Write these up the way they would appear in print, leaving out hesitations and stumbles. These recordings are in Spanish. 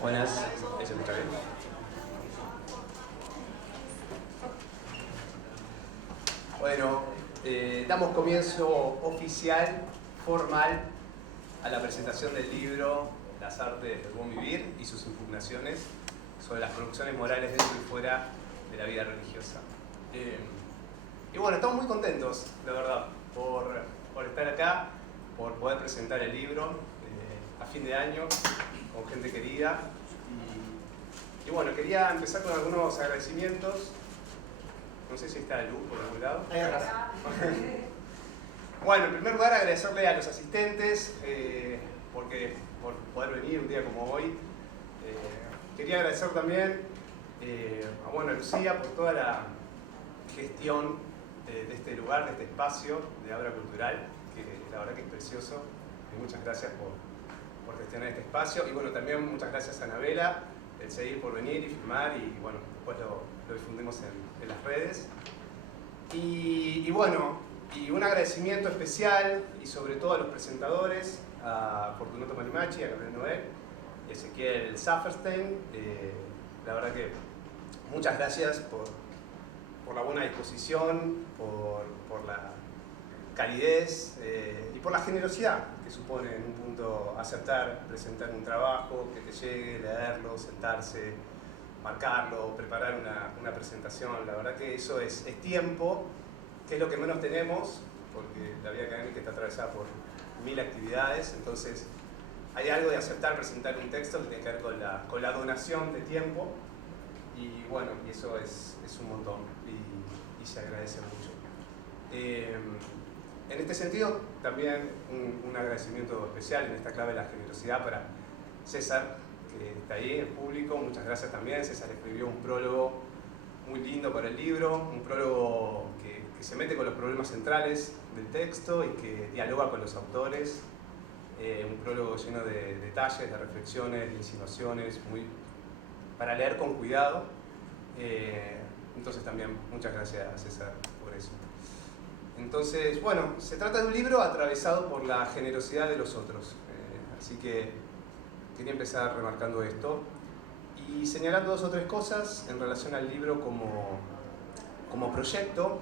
Buenas, ¿se escucha bien? Bueno, damos comienzo oficial, formal, a la presentación del libro Las artes del buen vivir y sus impugnaciones sobre las producciones morales dentro y fuera de la vida religiosa. Y bueno, estamos muy contentos, la verdad, por estar acá, por poder presentar el libro a fin de año con gente querida. Y bueno, quería empezar con algunos agradecimientos. No sé si está de luz por algún lado. Bueno, en primer lugar agradecerle a los asistentes por poder venir un día como hoy. Quería agradecer también a Lucía por toda la gestión de este lugar, de este espacio de Abra Cultural, que la verdad que es precioso. Y muchas gracias por gestionar este espacio. Y bueno, también muchas gracias a Anabela, el seguir por venir y filmar, y bueno, después lo difundimos en las redes. Y bueno, y un agradecimiento especial, y sobre todo a los presentadores, a Fortunato Manimachi, a Gabriel Noel y a Ezequiel Safferstein. La verdad que muchas gracias por la buena disposición, por la calidez y por la generosidad que supone en un punto aceptar, presentar un trabajo, que te llegue, leerlo, sentarse, marcarlo, preparar una presentación. La verdad que eso es tiempo, que es lo que menos tenemos, porque la vida académica está atravesada por 1000 actividades. Entonces hay algo de aceptar presentar un texto que tiene que ver con la donación de tiempo, y bueno, y eso es un montón y se agradece mucho. En este sentido, también un agradecimiento especial en esta clave de la generosidad para César, que está ahí, el público. Muchas gracias también. César escribió un prólogo muy lindo para el libro, un prólogo que se mete con los problemas centrales del texto y que dialoga con los autores. Un prólogo lleno de detalles, de reflexiones, de insinuaciones, para leer con cuidado. Entonces también muchas gracias, César, por eso. Entonces, bueno, se trata de un libro atravesado por la generosidad de los otros. Así que quería empezar remarcando esto y señalando 2 o 3 cosas en relación al libro como proyecto.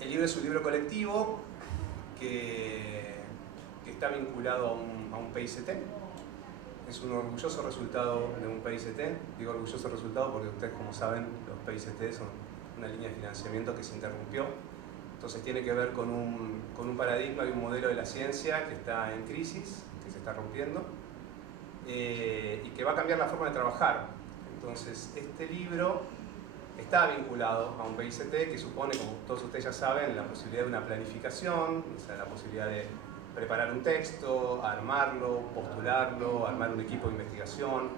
El libro es un libro colectivo que está vinculado a un PICT. Es un orgulloso resultado de un PICT. Digo orgulloso resultado porque ustedes, como saben, los PICT son una línea de financiamiento que se interrumpió. Entonces tiene que ver con un paradigma y un modelo de la ciencia que está en crisis, que se está rompiendo, y que va a cambiar la forma de trabajar. Entonces este libro está vinculado a un PICT que supone, como todos ustedes ya saben, la posibilidad de una planificación, o sea, la posibilidad de preparar un texto, armarlo, postularlo, armar un equipo de investigación,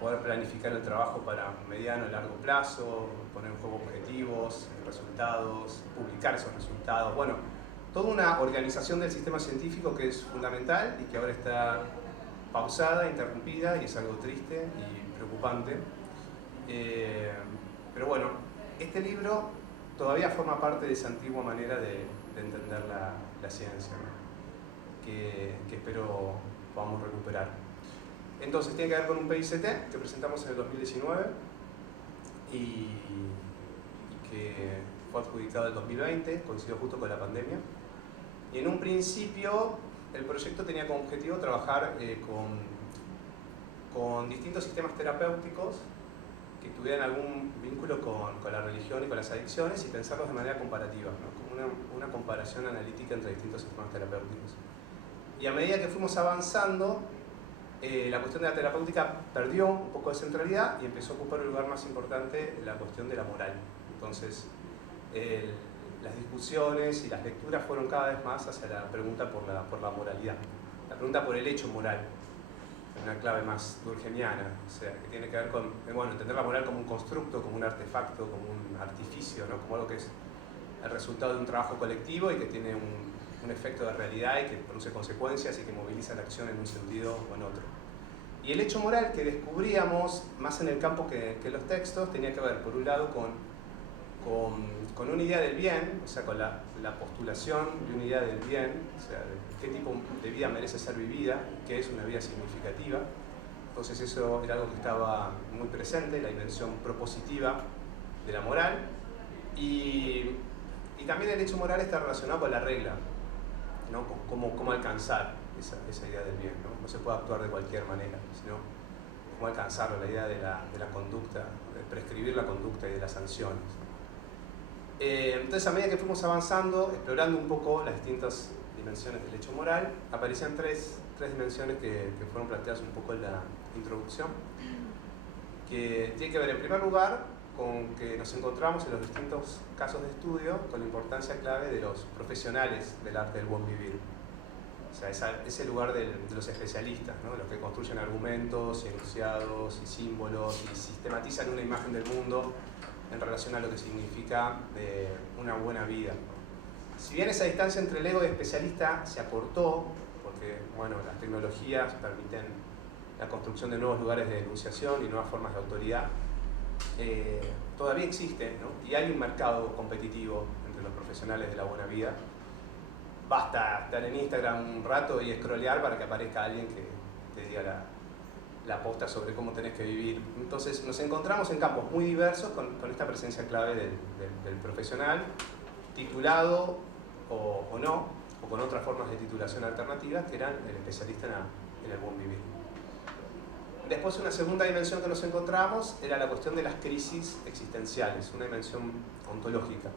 poder planificar el trabajo para mediano y largo plazo, poner en juego objetivos, resultados, publicar esos resultados. Bueno, toda una organización del sistema científico que es fundamental y que ahora está pausada, interrumpida, y es algo triste y preocupante. Pero bueno, este libro todavía forma parte de esa antigua manera de entender la ciencia, ¿no? que espero podamos recuperar. Entonces tiene que ver con un PICT que presentamos en el 2019 y que fue adjudicado en el 2020, coincidió justo con la pandemia. Y en un principio el proyecto tenía como objetivo trabajar con distintos sistemas terapéuticos que tuvieran algún vínculo con la religión y con las adicciones, y pensarlos de manera comparativa, ¿no? Como una comparación analítica entre distintos sistemas terapéuticos. Y a medida que fuimos avanzando, la cuestión de la terapéutica perdió un poco de centralidad y empezó a ocupar un lugar más importante la cuestión de la moral. Entonces, las discusiones y las lecturas fueron cada vez más hacia la pregunta por la moralidad, la pregunta por el hecho moral, en una clave más durkheimiana, o sea, que tiene que ver con entender la moral como un constructo, como un artefacto, como un artificio, ¿no? Como algo que es el resultado de un trabajo colectivo y que tiene un efecto de realidad y que produce consecuencias y que moviliza la acción en un sentido o en otro. Y el hecho moral que descubríamos más en el campo que los textos tenía que ver, por un lado, con una idea del bien, o sea, con la postulación de una idea del bien, o sea, de qué tipo de vida merece ser vivida, qué es una vida significativa. Entonces eso era algo que estaba muy presente, la dimensión propositiva de la moral. Y también el hecho moral está relacionado con la regla, ¿no? Con cómo alcanzar esa idea del bien, ¿no? No se puede actuar de cualquier manera, sino cómo alcanzarlo, la idea de la conducta, de prescribir la conducta y de las sanciones. Entonces, a medida que fuimos avanzando, explorando un poco las distintas dimensiones del hecho moral, aparecían tres dimensiones que fueron planteadas un poco en la introducción, que tiene que ver, en primer lugar, con que nos encontramos en los distintos casos de estudio con la importancia clave de los profesionales del arte del buen vivir. O sea, ese lugar de los especialistas, ¿no? Los que construyen argumentos, y enunciados y símbolos y sistematizan una imagen del mundo en relación a lo que significa una buena vida. Si bien esa distancia entre el ego y el especialista se acortó, porque las tecnologías permiten la construcción de nuevos lugares de enunciación y nuevas formas de autoridad, todavía existe, ¿no? Y hay un mercado competitivo entre los profesionales de la buena vida. Basta estar en Instagram un rato y scrollear para que aparezca alguien que te diga la posta sobre cómo tenés que vivir. Entonces nos encontramos en campos muy diversos con esta presencia clave del profesional, titulado o no, o con otras formas de titulación alternativas que eran el especialista en el buen vivir. Después, una segunda dimensión que nos encontramos era la cuestión de las crisis existenciales, una dimensión ontológica,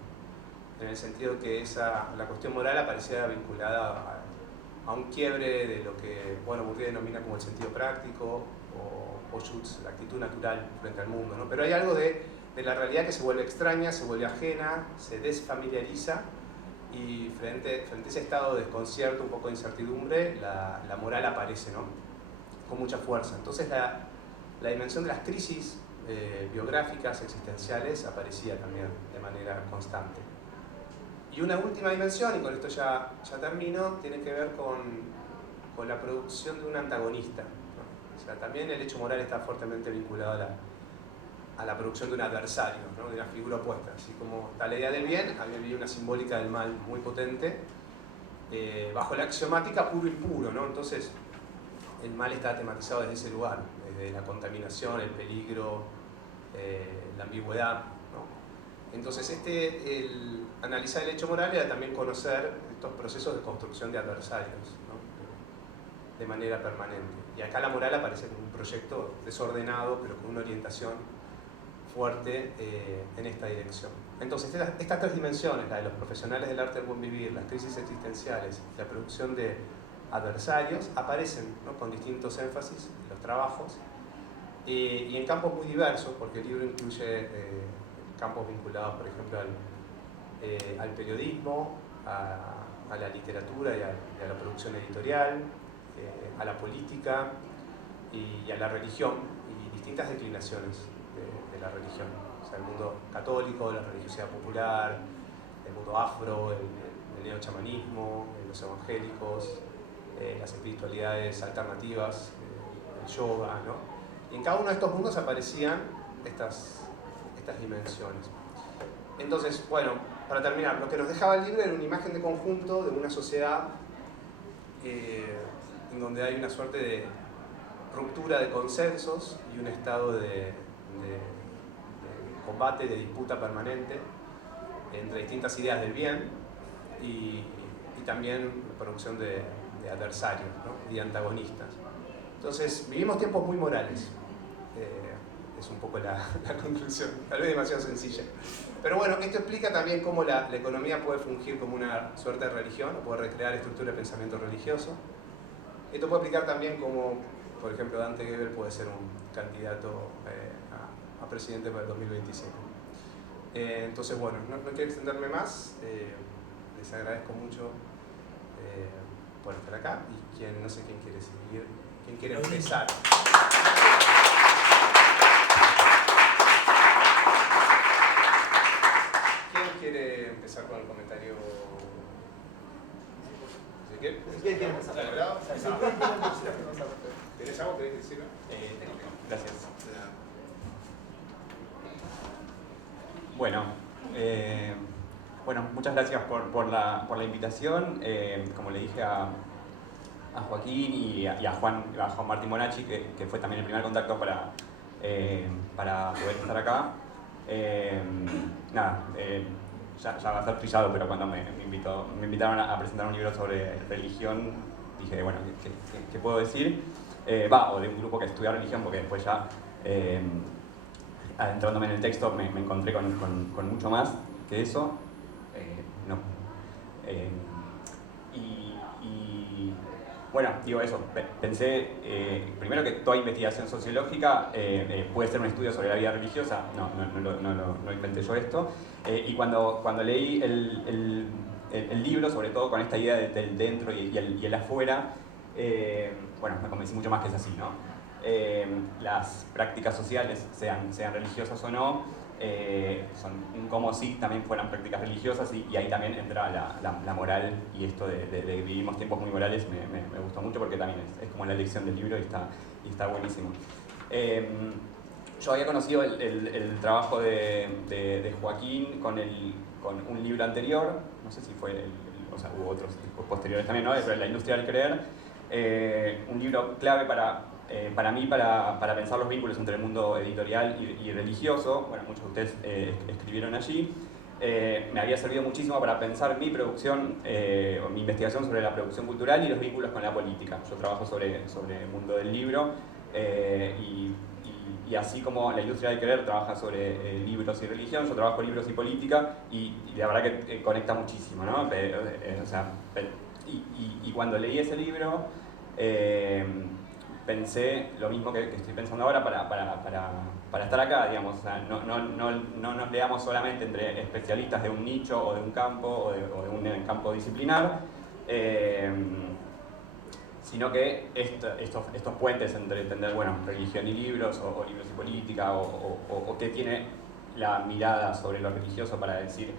en el sentido que la cuestión moral aparecía vinculada a un quiebre de lo que Bourdieu denomina como el sentido práctico, o Schutz, la actitud natural frente al mundo, ¿no? Pero hay algo de la realidad que se vuelve extraña, se vuelve ajena, se desfamiliariza, y frente a ese estado de desconcierto, un poco de incertidumbre, la moral aparece, ¿no? Con mucha fuerza. Entonces la dimensión de las crisis biográficas, existenciales, aparecía también de manera constante. Y una última dimensión, y con esto ya termino, tiene que ver con la producción de un antagonista, ¿no? O sea, también el hecho moral está fuertemente vinculado a la producción de un adversario, ¿no? De una figura opuesta. Así como está la idea del bien, había una simbólica del mal muy potente, bajo la axiomática puro y impuro, ¿no? Entonces, el mal está tematizado desde ese lugar, desde la contaminación, el peligro, la ambigüedad, ¿no? Entonces, el analizar el hecho moral era también conocer estos procesos de construcción de adversarios, ¿no? De manera permanente. Y acá la moral aparece como un proyecto desordenado, pero con una orientación fuerte en esta dirección. Entonces, estas tres dimensiones, la de los profesionales del arte del buen vivir, las crisis existenciales, la producción de adversarios, aparecen, ¿no? Con distintos énfasis en los trabajos y en campos muy diversos, porque el libro incluye campos vinculados, por ejemplo, al periodismo, a la literatura y a la producción editorial, a la política y a la religión, y distintas declinaciones de la religión. O sea, el mundo católico, la religiosidad popular, el mundo afro, el neochamanismo, los evangélicos, las espiritualidades alternativas, el yoga, ¿no? Y en cada uno de estos mundos aparecían estas dimensiones. Entonces, para terminar, lo que nos dejaba el libro era una imagen de conjunto de una sociedad en donde hay una suerte de ruptura de consensos y un estado de combate, de disputa permanente entre distintas ideas del bien y también la producción de adversarios, ¿no? Y antagonistas. Entonces, vivimos tiempos muy morales. Es un poco la conclusión, tal vez demasiado sencilla. Pero esto explica también cómo la economía puede fungir como una suerte de religión, o puede recrear estructuras de pensamiento religioso, Esto puede aplicar también como, por ejemplo, Dante Gebel puede ser un candidato a presidente para el 2025. Entonces, bueno, no quiero extenderme más. Les agradezco mucho por estar acá. Y no sé quién quiere seguir, quién quiere empezar. ¿Quién quiere empezar con el comentario? ¿Quién quiere empezar? ¿Tenés algo que decir? Gracias. Bueno, muchas gracias por la invitación. Como le dije a Joaquín y a Juan Martín Bonacci, que fue también el primer contacto para poder estar acá. Ya va a ser trillado, pero cuando me invitaron a presentar un libro sobre religión, dije, bueno, ¿qué puedo decir? O de un grupo que estudia religión, porque después ya, adentrándome en el texto, me encontré con mucho más que eso. Bueno, digo eso, pensé primero que toda investigación sociológica puede ser un estudio sobre la vida religiosa, no inventé yo esto, y cuando leí el libro, sobre todo con esta idea del dentro y el afuera, me convencí mucho más que es así, ¿no? Las prácticas sociales, sean religiosas o no, son como si también fueran prácticas religiosas y ahí también entra la moral y esto de vivimos tiempos muy morales me gustó mucho porque también es como la lección del libro y está buenísimo. Yo había conocido el trabajo de Joaquín con un libro anterior, no sé si fue, hubo otros posteriores también, ¿no? Pero La industria del creer, un libro clave para mí, para pensar los vínculos entre el mundo editorial y religioso. Bueno, muchos de ustedes escribieron allí. Me había servido muchísimo para pensar mi producción, o mi investigación sobre la producción cultural y los vínculos con la política. Yo trabajo sobre el mundo del libro y así como La industria del querer trabaja sobre libros y religión, yo trabajo libros y política y la verdad que conecta muchísimo, ¿no? Y cuando leí ese libro, pensé lo mismo que estoy pensando ahora para estar acá, digamos. O sea, no nos leamos solamente entre especialistas de un nicho o de un campo o de un campo disciplinar, sino que estos puentes entre entender, bueno, religión y libros o libros y política o qué tiene la mirada sobre lo religioso para decir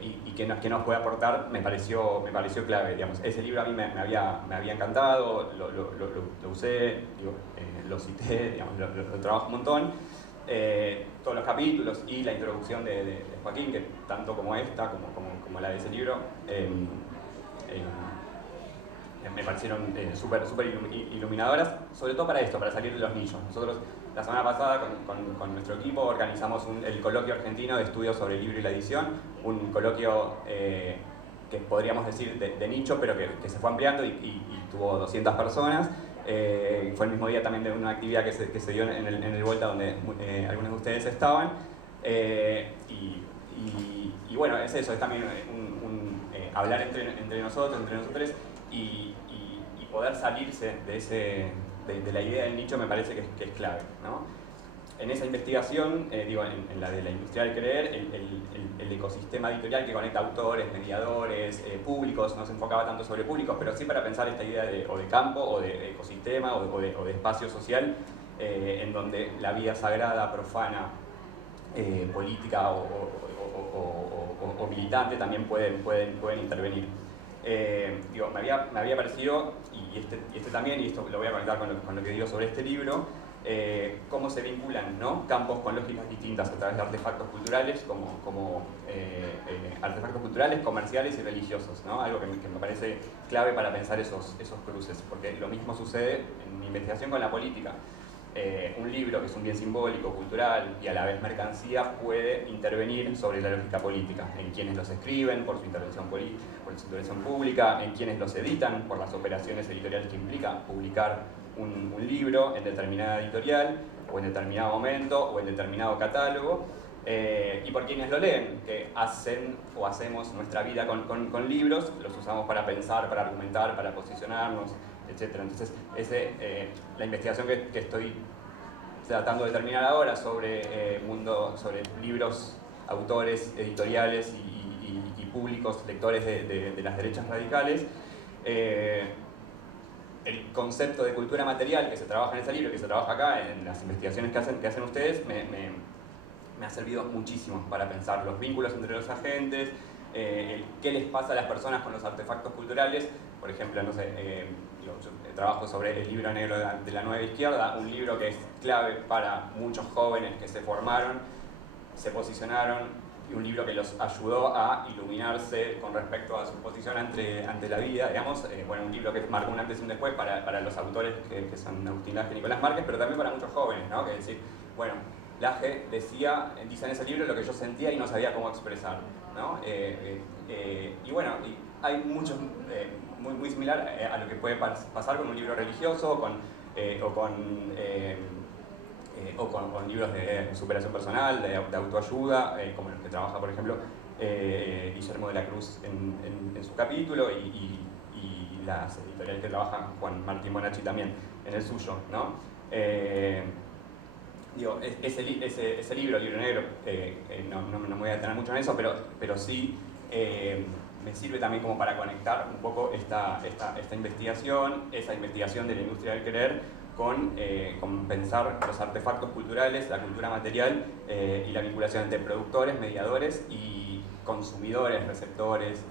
y qué nos puede aportar, me pareció clave, digamos. Ese libro a mí me había encantado, lo usé, lo cité, digamos, lo trabajo un montón. Todos los capítulos y la introducción de Joaquín, que tanto como esta, como la de ese libro, me parecieron súper iluminadoras, sobre todo para esto, para salir de los nichos. Nosotros la semana pasada con nuestro equipo organizamos el coloquio argentino de estudios sobre el libro y la edición, un coloquio que podríamos decir de nicho, pero que se fue ampliando y tuvo 200 personas. Fue el mismo día también de una actividad que se dio en el Volta, donde algunos de ustedes estaban. Y bueno, es eso, es también hablar entre nosotros, entre nosotros, y poder salirse de la idea del nicho me parece que es clave, ¿no? En esa investigación, en la de la industria del creer, el ecosistema editorial que conecta autores, mediadores, públicos, no se enfocaba tanto sobre públicos, pero sí para pensar esta idea de campo, o de ecosistema, o de espacio social, en donde la vida sagrada, profana, política o militante también pueden intervenir. Me había parecido, y este también, y esto lo voy a conectar con lo que digo sobre este libro, cómo se vinculan, ¿no?, campos con lógicas distintas a través de artefactos culturales, como artefactos culturales, comerciales y religiosos, ¿no? Algo que me parece clave para pensar esos cruces, porque lo mismo sucede en mi investigación con la política. Un libro que es un bien simbólico, cultural y a la vez mercancía puede intervenir sobre la lógica política, en quienes los escriben por su intervención pública, en quienes los editan por las operaciones editoriales que implica publicar un libro en determinada editorial o en determinado momento o en determinado catálogo, y por quienes lo leen, que hacemos nuestra vida con libros, los usamos para pensar, para argumentar, para posicionarnos, etc. Entonces, la investigación que estoy tratando de terminar ahora sobre sobre libros, autores, editoriales y públicos, lectores de las derechas radicales, el concepto de cultura material que se trabaja en ese libro, que se trabaja acá, en las investigaciones que hacen ustedes, me ha servido muchísimo para pensar los vínculos entre los agentes, qué les pasa a las personas con los artefactos culturales. Por ejemplo, no sé, yo trabajo sobre el libro negro de la nueva izquierda, un libro que es clave para muchos jóvenes que se formaron, se posicionaron, y un libro que los ayudó a iluminarse con respecto a su posición ante la vida, digamos. Bueno, un libro que marcó un antes y un después para los autores que son Agustín Laje y Nicolás Márquez, pero también para muchos jóvenes, ¿no? Que es decir, bueno, Laje dice en ese libro lo que yo sentía y no sabía cómo expresar, ¿no? Y bueno, hay muchos, muy similar a lo que puede pasar con un libro religioso o con libros de superación personal, de autoayuda, como los que trabaja, por ejemplo, Guillermo de la Cruz en su capítulo, y las editoriales que trabajan Juan Martín Bonacci también en el suyo, ¿no? Digo, ese libro, el libro negro, no me voy a detener mucho en eso, pero sí me sirve también como para conectar un poco esta investigación, esa investigación de la industria del querer, con pensar los artefactos culturales, la cultura material y la vinculación entre productores, mediadores y consumidores, receptores,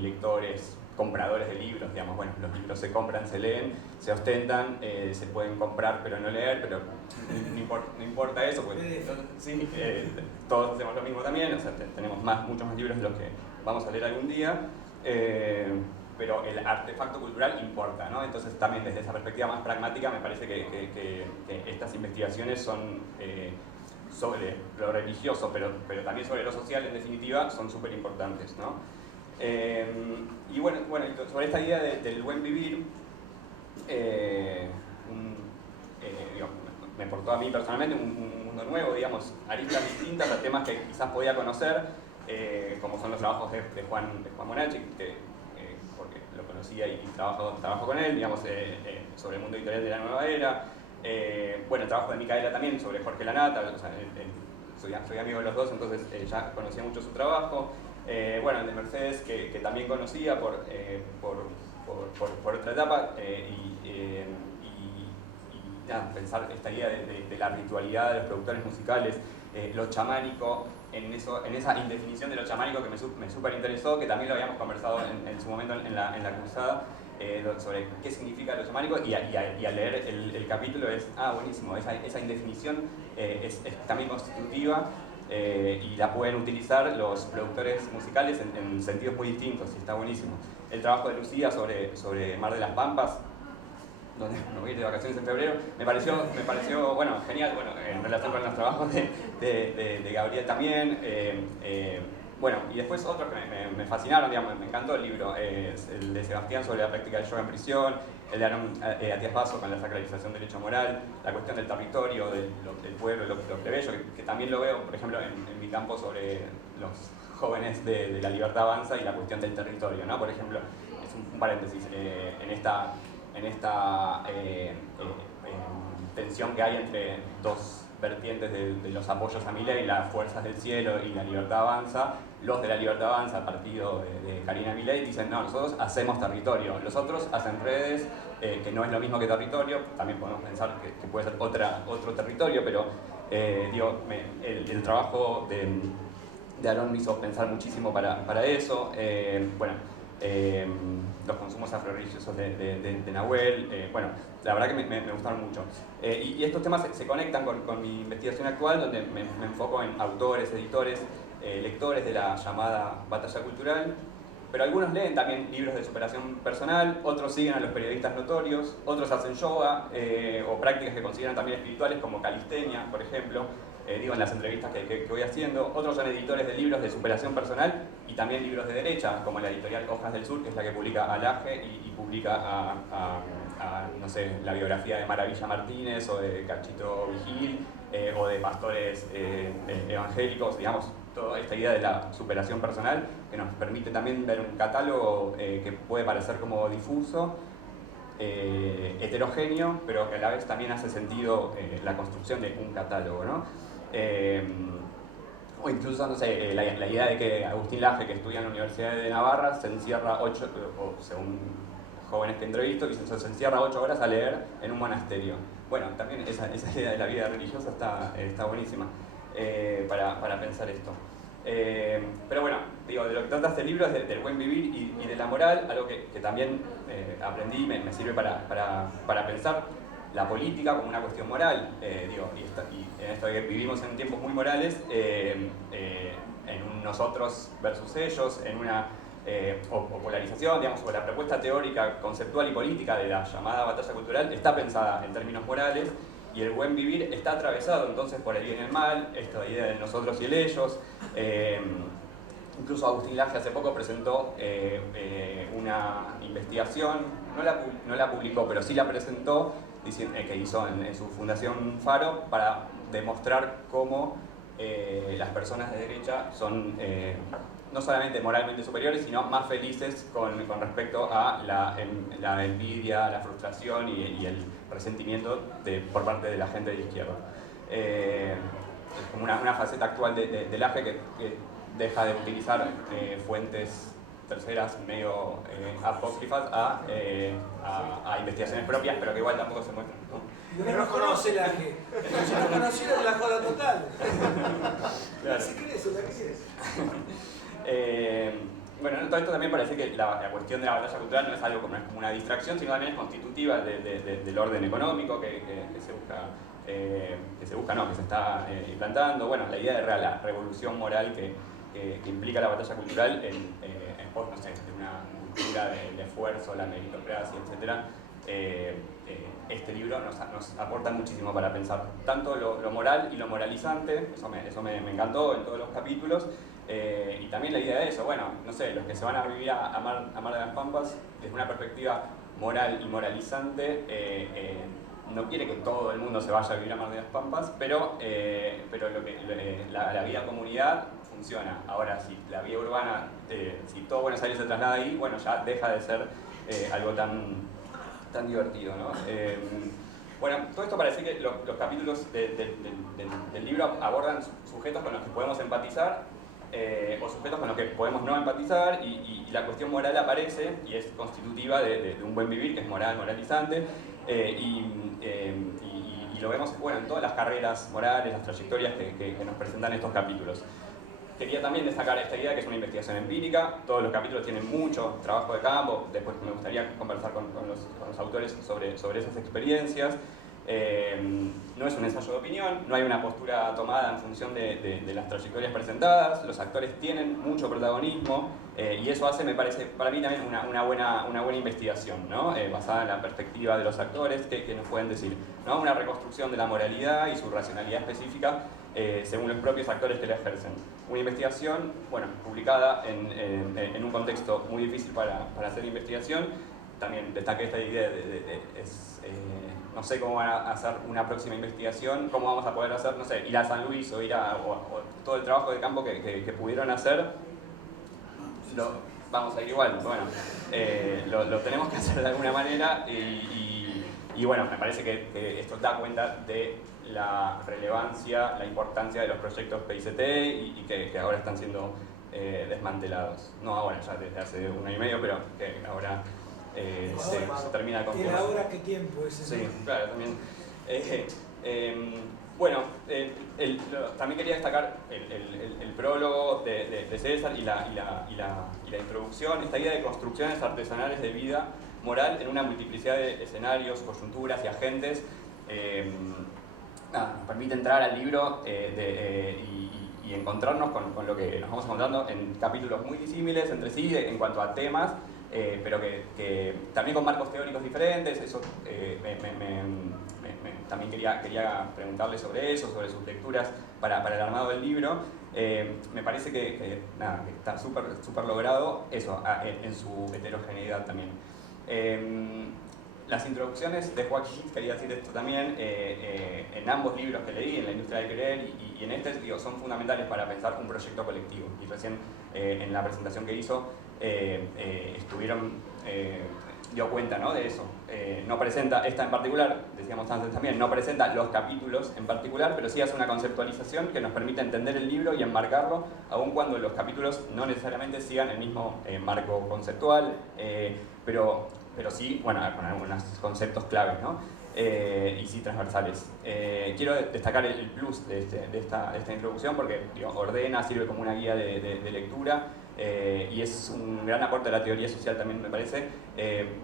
lectores, compradores de libros. Digamos, bueno, los libros se compran, se leen, se ostentan, se pueden comprar pero no leer, pero no importa eso, pues sí, todos hacemos lo mismo también, o sea, tenemos muchos más libros de los que vamos a leer algún día. Pero el artefacto cultural importa, ¿no? Entonces también desde esa perspectiva más pragmática me parece que estas investigaciones son sobre lo religioso, pero también sobre lo social, en definitiva, son súper importantes, ¿no? Y bueno, sobre esta idea del buen vivir, me aportó a mí personalmente un mundo nuevo, digamos, aristas distintas a temas que quizás podía conocer, como son los trabajos de Juan Bonacci, porque lo conocía y trabajo con él, digamos, sobre el mundo editorial de la nueva era. Bueno, el trabajo de Micaela también sobre Jorge Lanata, o sea, soy amigo de los dos, entonces ya conocía mucho su trabajo. Bueno, el de Mercedes, que también conocía por otra etapa, nada, pensar esta idea de la ritualidad de los productores musicales, lo chamánico, en esa indefinición de lo chamánico que me súper interesó, que también lo habíamos conversado en su momento en la cursada, sobre qué significa lo chamánico, y al leer el capítulo es, buenísimo, esa indefinición es también constitutiva, y la pueden utilizar los productores musicales en sentidos muy distintos, y está buenísimo. El trabajo de Lucía sobre Mar de las Pampas, donde me voy de vacaciones en febrero, me pareció bueno, genial, bueno, en relación con los trabajos de Gabriel también. Bueno, y después otros que me fascinaron, digamos, me encantó el libro, es el de Sebastián sobre la práctica del yoga en prisión, el de Aaron Atías Basso con la sacralización del hecho moral, la cuestión del territorio, del pueblo, lo plebeyo, que también lo veo, por ejemplo, en mi campo sobre los jóvenes de La Libertad Avanza y la cuestión del territorio, ¿no? Por ejemplo, es un paréntesis, en esta tensión que hay entre dos vertientes de los apoyos a Milei, las Fuerzas del Cielo y La Libertad Avanza. Los de La Libertad Avanza, partido de Karina Milei, dicen no, nosotros hacemos territorio, los otros hacen redes, que no es lo mismo que territorio, también podemos pensar que puede ser otro territorio, pero el trabajo de Aaron me hizo pensar muchísimo para eso. Bueno, los consumos afro-religiosos de Nahuel, bueno, la verdad que me gustaron mucho. Y estos temas se conectan con mi investigación actual, donde me enfoco en autores, editores, lectores de la llamada batalla cultural, pero algunos leen también libros de superación personal, otros siguen a los periodistas notorios, otros hacen yoga o prácticas que consideran también espirituales, como calistenia, por ejemplo. En las entrevistas que voy haciendo. Otros son editores de libros de superación personal y también libros de derecha, como la editorial Hojas del Sur, que es la que publica a Laje y publica no sé, la biografía de Maravilla Martínez o de Cachito Vigil, o de pastores evangélicos, digamos, toda esta idea de la superación personal, que nos permite también ver un catálogo que puede parecer como difuso, heterogéneo, pero que a la vez también hace sentido la construcción de un catálogo, ¿no? O incluso, no sé, la idea de que Agustín Laje, que estudia en la Universidad de Navarra, se encierra 8, o según jóvenes que entrevisto, dicen se encierra 8 horas a leer en un monasterio. Bueno, también esa idea de la vida religiosa está buenísima para pensar esto. Pero bueno, digo, de lo que trata este libro es del buen vivir y de la moral, algo que también aprendí y me sirve para pensar la política como una cuestión moral. Y en esto de que vivimos en tiempos muy morales, en un nosotros versus ellos, en una o polarización, digamos, o la propuesta teórica, conceptual y política de la llamada batalla cultural está pensada en términos morales, y el buen vivir está atravesado entonces por el bien y el mal, esta idea del nosotros y el ellos. Incluso Agustín Laje hace poco presentó una investigación, no la publicó, pero sí la presentó, que hizo en su fundación Faro, para demostrar cómo las personas de derecha son no solamente moralmente superiores, sino más felices con respecto a la envidia, la frustración y el resentimiento por parte de la gente de izquierda. Es como una faceta actual de Laje que deja de utilizar fuentes terceras medio apócrifas a investigaciones propias, pero que igual tampoco se muestran, ¿no? No nos conoce Laje. Si nos conociera es la joda total. Claro. Si crees, la crees. Bueno, todo esto también parece que la cuestión de la batalla cultural no es algo como una distracción, sino también es constitutiva del orden económico que se está implantando. Bueno, la idea de la revolución moral que implica la batalla cultural en pos, no sé, de una cultura de esfuerzo, la meritocracia, etc. Este libro nos aporta muchísimo para pensar tanto lo moral y lo moralizante, eso me encantó en todos los capítulos, y también la idea de eso, bueno, no sé, los que se van a vivir a Mar de las Pampas, desde una perspectiva moral y moralizante, no quiere que todo el mundo se vaya a vivir a Mar de las Pampas, pero la vida en comunidad funciona. Ahora, si la vida urbana, si todo Buenos Aires se traslada ahí, bueno, ya deja de ser algo tan divertido, ¿no? Bueno, todo esto para decir que los capítulos del libro abordan sujetos con los que podemos empatizar, o sujetos con los que podemos no empatizar, y la cuestión moral aparece y es constitutiva de un buen vivir, que es moral, moralizante, y lo vemos, bueno, en todas las carreras morales, las trayectorias que nos presentan estos capítulos. Quería también destacar esta idea que es una investigación empírica. Todos los capítulos tienen mucho trabajo de campo. Después me gustaría conversar con los autores sobre esas experiencias. No es un ensayo de opinión, no hay una postura tomada en función de las trayectorias presentadas. Los actores tienen mucho protagonismo, y eso hace, me parece, para mí también una buena investigación, ¿no? Basada en la perspectiva de los actores, que nos pueden decir, ¿no? Una reconstrucción de la moralidad y su racionalidad específica según los propios actores que la ejercen. Una investigación, bueno, publicada en un contexto muy difícil para hacer investigación. También destaqué esta idea no sé cómo van a hacer una próxima investigación, cómo vamos a poder hacer, no sé, ir a San Luis o ir o todo el trabajo de campo que pudieron hacer, vamos a ir igual. Bueno, lo tenemos que hacer de alguna manera, y bueno, me parece que esto da cuenta de la relevancia, la importancia de los proyectos PICT y que ahora están siendo desmantelados. No ahora, ya desde hace 1 año y medio, pero que ahora se termina de confirmar. ¿Y ahora qué tiempo es ese? Sí, claro, también. Bueno, también quería destacar el prólogo de César y la introducción, esta idea de construcciones artesanales de vida moral en una multiplicidad de escenarios, coyunturas y agentes. Nos permite entrar al libro y encontrarnos con lo que nos vamos encontrando en capítulos muy disímiles entre sí en cuanto a temas, pero que también con marcos teóricos diferentes. Eso también quería preguntarle sobre eso, sobre sus lecturas para el armado del libro. Me parece que está súper logrado eso, en su heterogeneidad también. Las introducciones de Joaquín, quería decir esto también, en ambos libros que leí, en La industria del querer y en este, son fundamentales para pensar un proyecto colectivo. Y recién en la presentación que hizo estuvieron dio cuenta, ¿no?, de eso. No presenta esta en particular, decíamos antes también, no presenta los capítulos en particular, pero sí hace una conceptualización que nos permite entender el libro y enmarcarlo, aun cuando los capítulos no necesariamente sigan el mismo marco conceptual, pero sí, bueno, con algunos conceptos claves, ¿no? Y sí transversales. Quiero destacar el plus de esta introducción porque ordena, sirve como una guía de lectura. Y es un gran aporte a la teoría social también, me parece,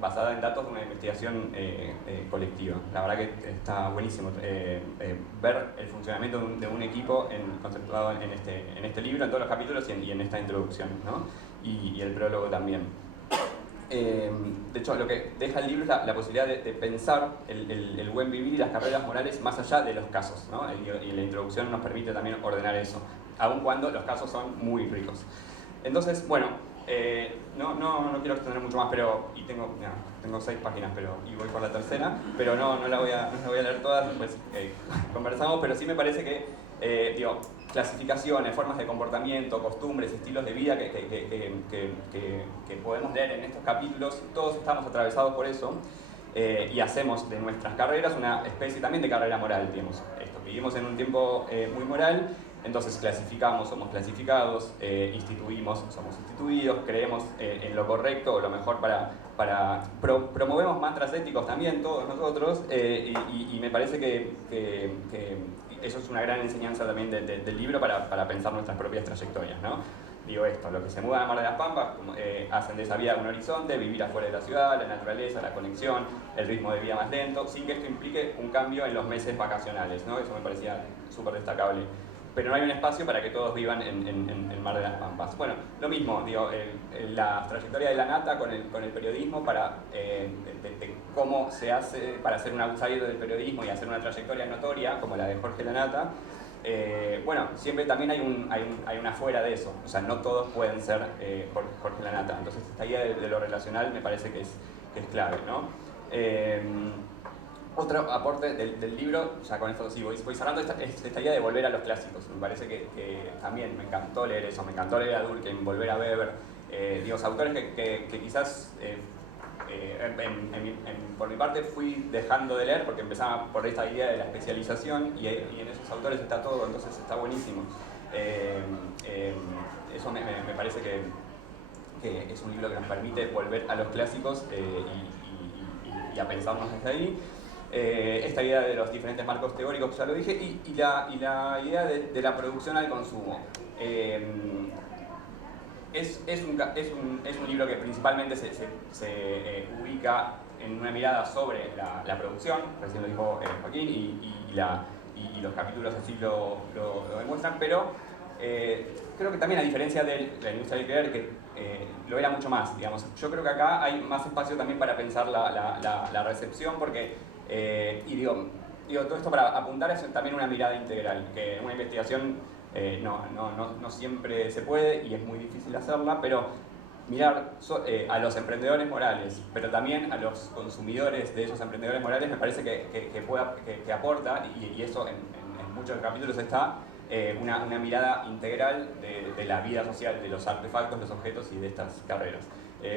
basada en datos de una investigación colectiva. La verdad que está buenísimo ver el funcionamiento de un equipo conceptuado en este libro, en todos los capítulos y en esta introducción, ¿no? Y el prólogo también. De hecho, lo que deja el libro es la posibilidad de pensar el buen vivir y las carreras morales más allá de los casos, ¿no? Y la introducción nos permite también ordenar eso, aun cuando los casos son muy ricos. Entonces, bueno, no quiero extender mucho más, pero tengo 6 páginas y voy por la tercera, pero no la voy a leer todas, después conversamos, pero sí me parece que, clasificaciones, formas de comportamiento, costumbres, estilos de vida que podemos leer en estos capítulos, todos estamos atravesados por eso y hacemos de nuestras carreras una especie también de carrera moral, digamos. Vivimos en un tiempo muy moral. Entonces clasificamos, somos clasificados, instituimos, somos instituidos, creemos en lo correcto o lo mejor promovemos mantras éticos también, todos nosotros, y me parece que eso es una gran enseñanza también del libro para pensar nuestras propias trayectorias, ¿no? Digo esto, los que se mudan a Mar de las Pampas hacen de esa vida un horizonte, vivir afuera de la ciudad, la naturaleza, la conexión, el ritmo de vida más lento, sin que esto implique un cambio en los meses vacacionales, ¿no? Eso me parecía súper destacable. Pero no hay un espacio para que todos vivan en Mar de las Pampas. Bueno, lo mismo, la trayectoria de Lanata con el periodismo, de cómo se hace para ser un outsider del periodismo y hacer una trayectoria notoria, como la de Jorge Lanata. Bueno, siempre también hay una fuera de eso, o sea, no todos pueden ser Jorge Lanata. Entonces, esta idea de lo relacional me parece que es clave, ¿no? Otro aporte del libro, ya con esto sí voy cerrando, esta idea de volver a los clásicos. Me parece que también me encantó leer eso, me encantó leer a Durkheim, volver a Weber, autores que quizás por mi parte fui dejando de leer porque empezaba por esta idea de la especialización y en esos autores está todo, entonces está buenísimo. Eso me parece que es un libro que nos permite volver a los clásicos y a pensarnos desde ahí. Esta idea de los diferentes marcos teóricos, ya lo dije, y la idea de la producción al consumo. Es un libro que principalmente se ubica en una mirada sobre la producción, recién lo dijo Joaquín, y los capítulos así lo demuestran, pero creo que también a diferencia de la industria literaria, que lo era mucho más, digamos. Yo creo que acá hay más espacio también para pensar la recepción, porque todo esto para apuntar es también una mirada integral, que una investigación no siempre se puede y es muy difícil hacerla, pero mirar a los emprendedores morales, pero también a los consumidores de esos emprendedores morales me parece que aporta, y eso en muchos capítulos está, una mirada integral de la vida social, de los artefactos, los objetos y de estas carreras.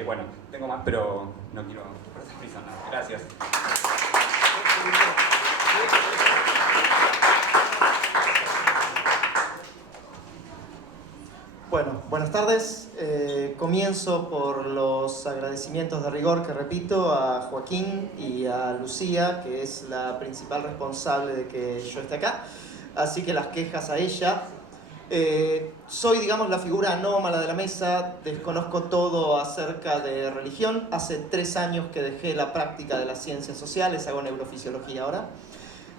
Bueno, tengo más, pero no quiero pasar prisa. Gracias. Bueno, buenas tardes. Comienzo por los agradecimientos de rigor que repito a Joaquín y a Lucía, que es la principal responsable de que yo esté acá. Así que las quejas a ella. Soy, digamos, la figura anómala de la mesa, desconozco todo acerca de religión. Hace 3 años que dejé la práctica de las ciencias sociales, hago neurofisiología ahora.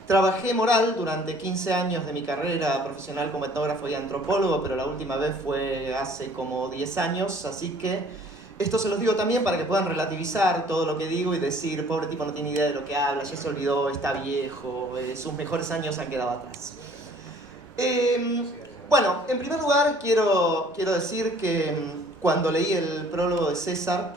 Trabajé moral durante 15 años de mi carrera profesional como etnógrafo y antropólogo, pero la última vez fue hace como 10 años, así que esto se los digo también para que puedan relativizar todo lo que digo y decir, pobre tipo no tiene idea de lo que habla, ya se olvidó, está viejo, sus mejores años han quedado atrás. Bueno, en primer lugar quiero decir que cuando leí el prólogo de César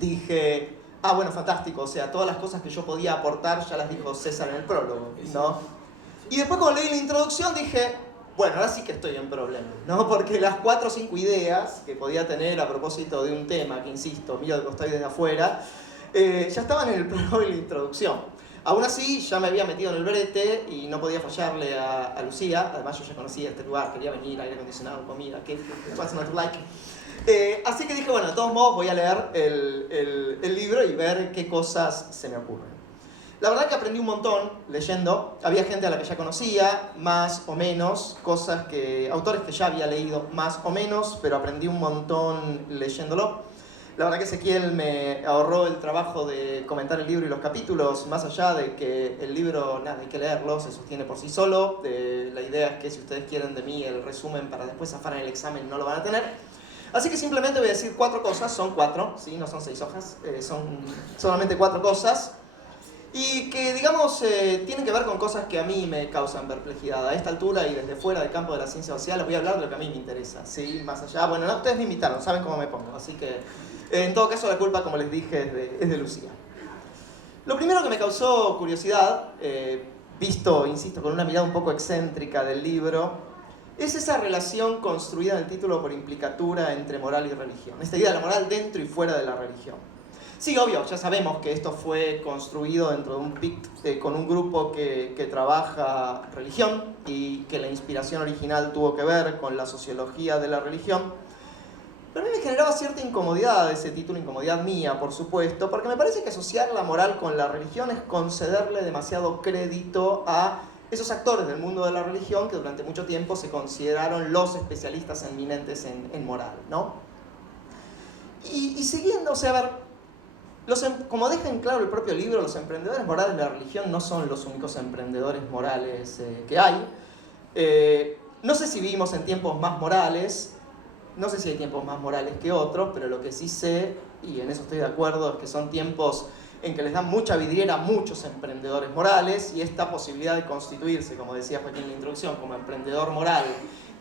dije, bueno, fantástico, o sea, todas las cosas que yo podía aportar ya las dijo César en el prólogo, ¿no? Y después cuando leí la introducción dije, bueno, ahora sí que estoy en problemas, ¿no? Porque las 4 o 5 ideas que podía tener a propósito de un tema, que insisto, miro que estoy desde afuera, ya estaban en el prólogo y la introducción. Aún así, ya me había metido en el brete y no podía fallarle a Lucía. Además, yo ya conocía este lugar, quería venir, aire acondicionado, comida, what's not to like. Así que dije, bueno, de todos modos voy a leer el libro y ver qué cosas se me ocurren. La verdad que aprendí un montón leyendo. Había gente a la que ya conocía, más o menos, autores que ya había leído más o menos, pero aprendí un montón leyéndolo. La verdad que Ezequiel me ahorró el trabajo de comentar el libro y los capítulos, más allá de que el libro, nada, hay que leerlo, se sostiene por sí solo. La idea es que si ustedes quieren de mí el resumen para después zafar en el examen, no lo van a tener. Así que simplemente voy a decir 4 cosas, son 4, ¿sí? No son 6 hojas, son solamente 4 cosas. Y que, digamos, tienen que ver con cosas que a mí me causan perplejidad. A esta altura y desde fuera del campo de la ciencia social, les voy a hablar de lo que a mí me interesa, ¿sí? Más allá, bueno, no, ustedes me invitaron, saben cómo me pongo, así que en todo caso la culpa, como les dije, es de Lucía. Lo primero que me causó curiosidad, visto, insisto, con una mirada un poco excéntrica del libro, es esa relación construida en el título por implicatura entre moral y religión. Esta idea de la moral dentro y fuera de la religión. Sí, obvio, ya sabemos que esto fue construido dentro de un PICT con un grupo que trabaja religión y que la inspiración original tuvo que ver con la sociología de la religión. Pero a mí me generaba cierta incomodidad ese título, incomodidad mía, por supuesto, porque me parece que asociar la moral con la religión es concederle demasiado crédito a esos actores del mundo de la religión que durante mucho tiempo se consideraron los especialistas eminentes en moral, ¿no? Y siguiendo, o sea, a ver, como deja en claro el propio libro, los emprendedores morales de la religión no son los únicos emprendedores morales que hay. No sé si vivimos en tiempos más morales, no sé si hay tiempos más morales que otros, pero lo que sí sé, y en eso estoy de acuerdo, es que son tiempos en que les dan mucha vidriera a muchos emprendedores morales, y esta posibilidad de constituirse, como decía Joaquín en la introducción, como emprendedor moral,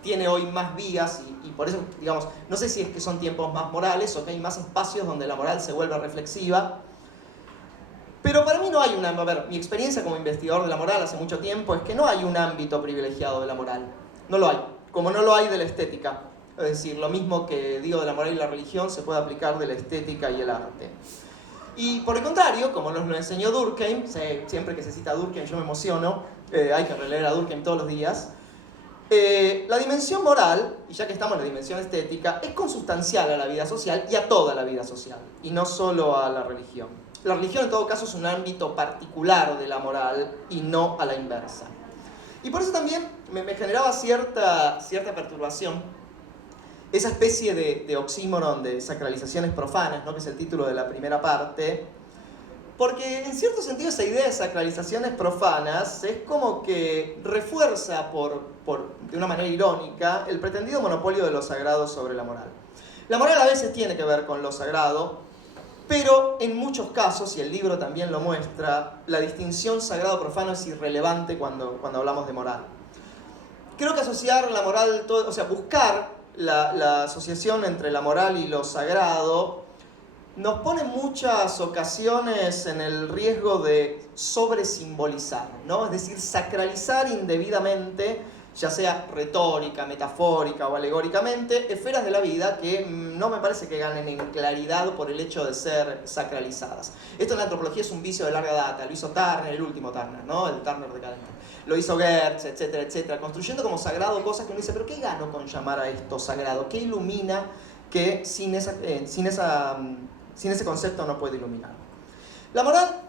tiene hoy más vías y por eso, digamos, no sé si es que son tiempos más morales o que hay más espacios donde la moral se vuelve reflexiva. Pero para mí no hay a ver, mi experiencia como investigador de la moral hace mucho tiempo es que no hay un ámbito privilegiado de la moral. No lo hay, como no lo hay de la estética. Es decir, lo mismo que digo de la moral y la religión se puede aplicar de la estética y el arte. Y por el contrario, como nos lo enseñó Durkheim, siempre que se cita a Durkheim yo me emociono, hay que releer a Durkheim todos los días. La dimensión moral, y ya que estamos en la dimensión estética, es consustancial a la vida social y a toda la vida social, y no solo a la religión. La religión en todo caso es un ámbito particular de la moral y no a la inversa. Y por eso también me generaba cierta perturbación esa especie de oxímoron de sacralizaciones profanas, ¿no? Que es el título de la primera parte. Porque en cierto sentido esa idea de sacralizaciones profanas es como que refuerza de una manera irónica el pretendido monopolio de lo sagrado sobre la moral. La moral a veces tiene que ver con lo sagrado, pero en muchos casos, y el libro también lo muestra, la distinción sagrado-profano es irrelevante cuando hablamos de moral. Creo que asociar la moral, o sea, buscar la asociación entre la moral y lo sagrado nos pone en muchas ocasiones en el riesgo de sobresimbolizar, ¿no? Es decir, sacralizar indebidamente, ya sea retórica, metafórica o alegóricamente, esferas de la vida que no me parece que ganen en claridad por el hecho de ser sacralizadas. Esto en la antropología es un vicio de larga data, lo hizo Turner, el último Turner, ¿no? El Turner decadente. Lo hizo Gertz, etcétera, etcétera, construyendo como sagrado cosas que uno dice, pero ¿qué gano con llamar a esto sagrado? ¿Qué ilumina que sin ese concepto no puede iluminar? La moral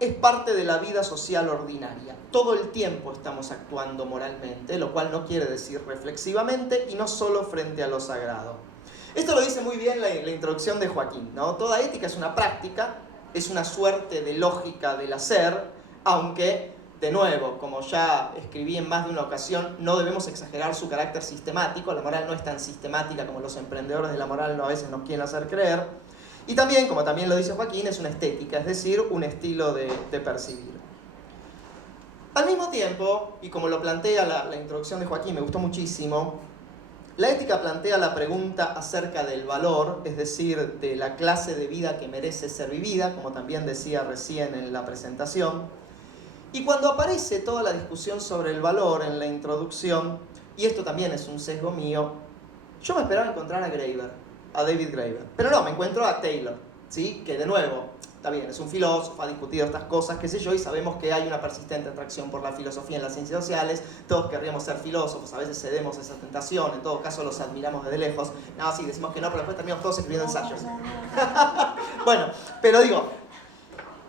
es parte de la vida social ordinaria. Todo el tiempo estamos actuando moralmente, lo cual no quiere decir reflexivamente y no solo frente a lo sagrado. Esto lo dice muy bien la introducción de Joaquín, ¿no? Toda ética es una práctica, es una suerte de lógica del hacer, aunque, de nuevo, como ya escribí en más de una ocasión, no debemos exagerar su carácter sistemático. La moral no es tan sistemática como los emprendedores de la moral a veces nos quieren hacer creer. Y también, como también lo dice Joaquín, es una estética, es decir, un estilo de percibir. Al mismo tiempo, y como lo plantea la introducción de Joaquín, me gustó muchísimo, la ética plantea la pregunta acerca del valor, es decir, de la clase de vida que merece ser vivida, como también decía recién en la presentación. Y cuando aparece toda la discusión sobre el valor en la introducción, y esto también es un sesgo mío, yo me esperaba encontrar a David Graeber. Pero no, me encuentro a Taylor, ¿sí? Que de nuevo, está bien, es un filósofo, ha discutido estas cosas, qué sé yo, y sabemos que hay una persistente atracción por la filosofía en las ciencias sociales, todos querríamos ser filósofos, a veces cedemos a esa tentación, en todo caso los admiramos desde lejos, no, sí, decimos que no, pero después terminamos todos escribiendo ensayos. Bueno, pero digo,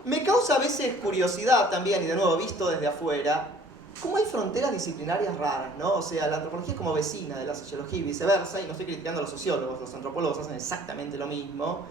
me causa a veces curiosidad también, y de nuevo visto desde afuera, cómo hay fronteras disciplinarias raras, ¿no? O sea, la antropología es como vecina de la sociología y viceversa, y no estoy criticando a los sociólogos, los antropólogos hacen exactamente lo mismo.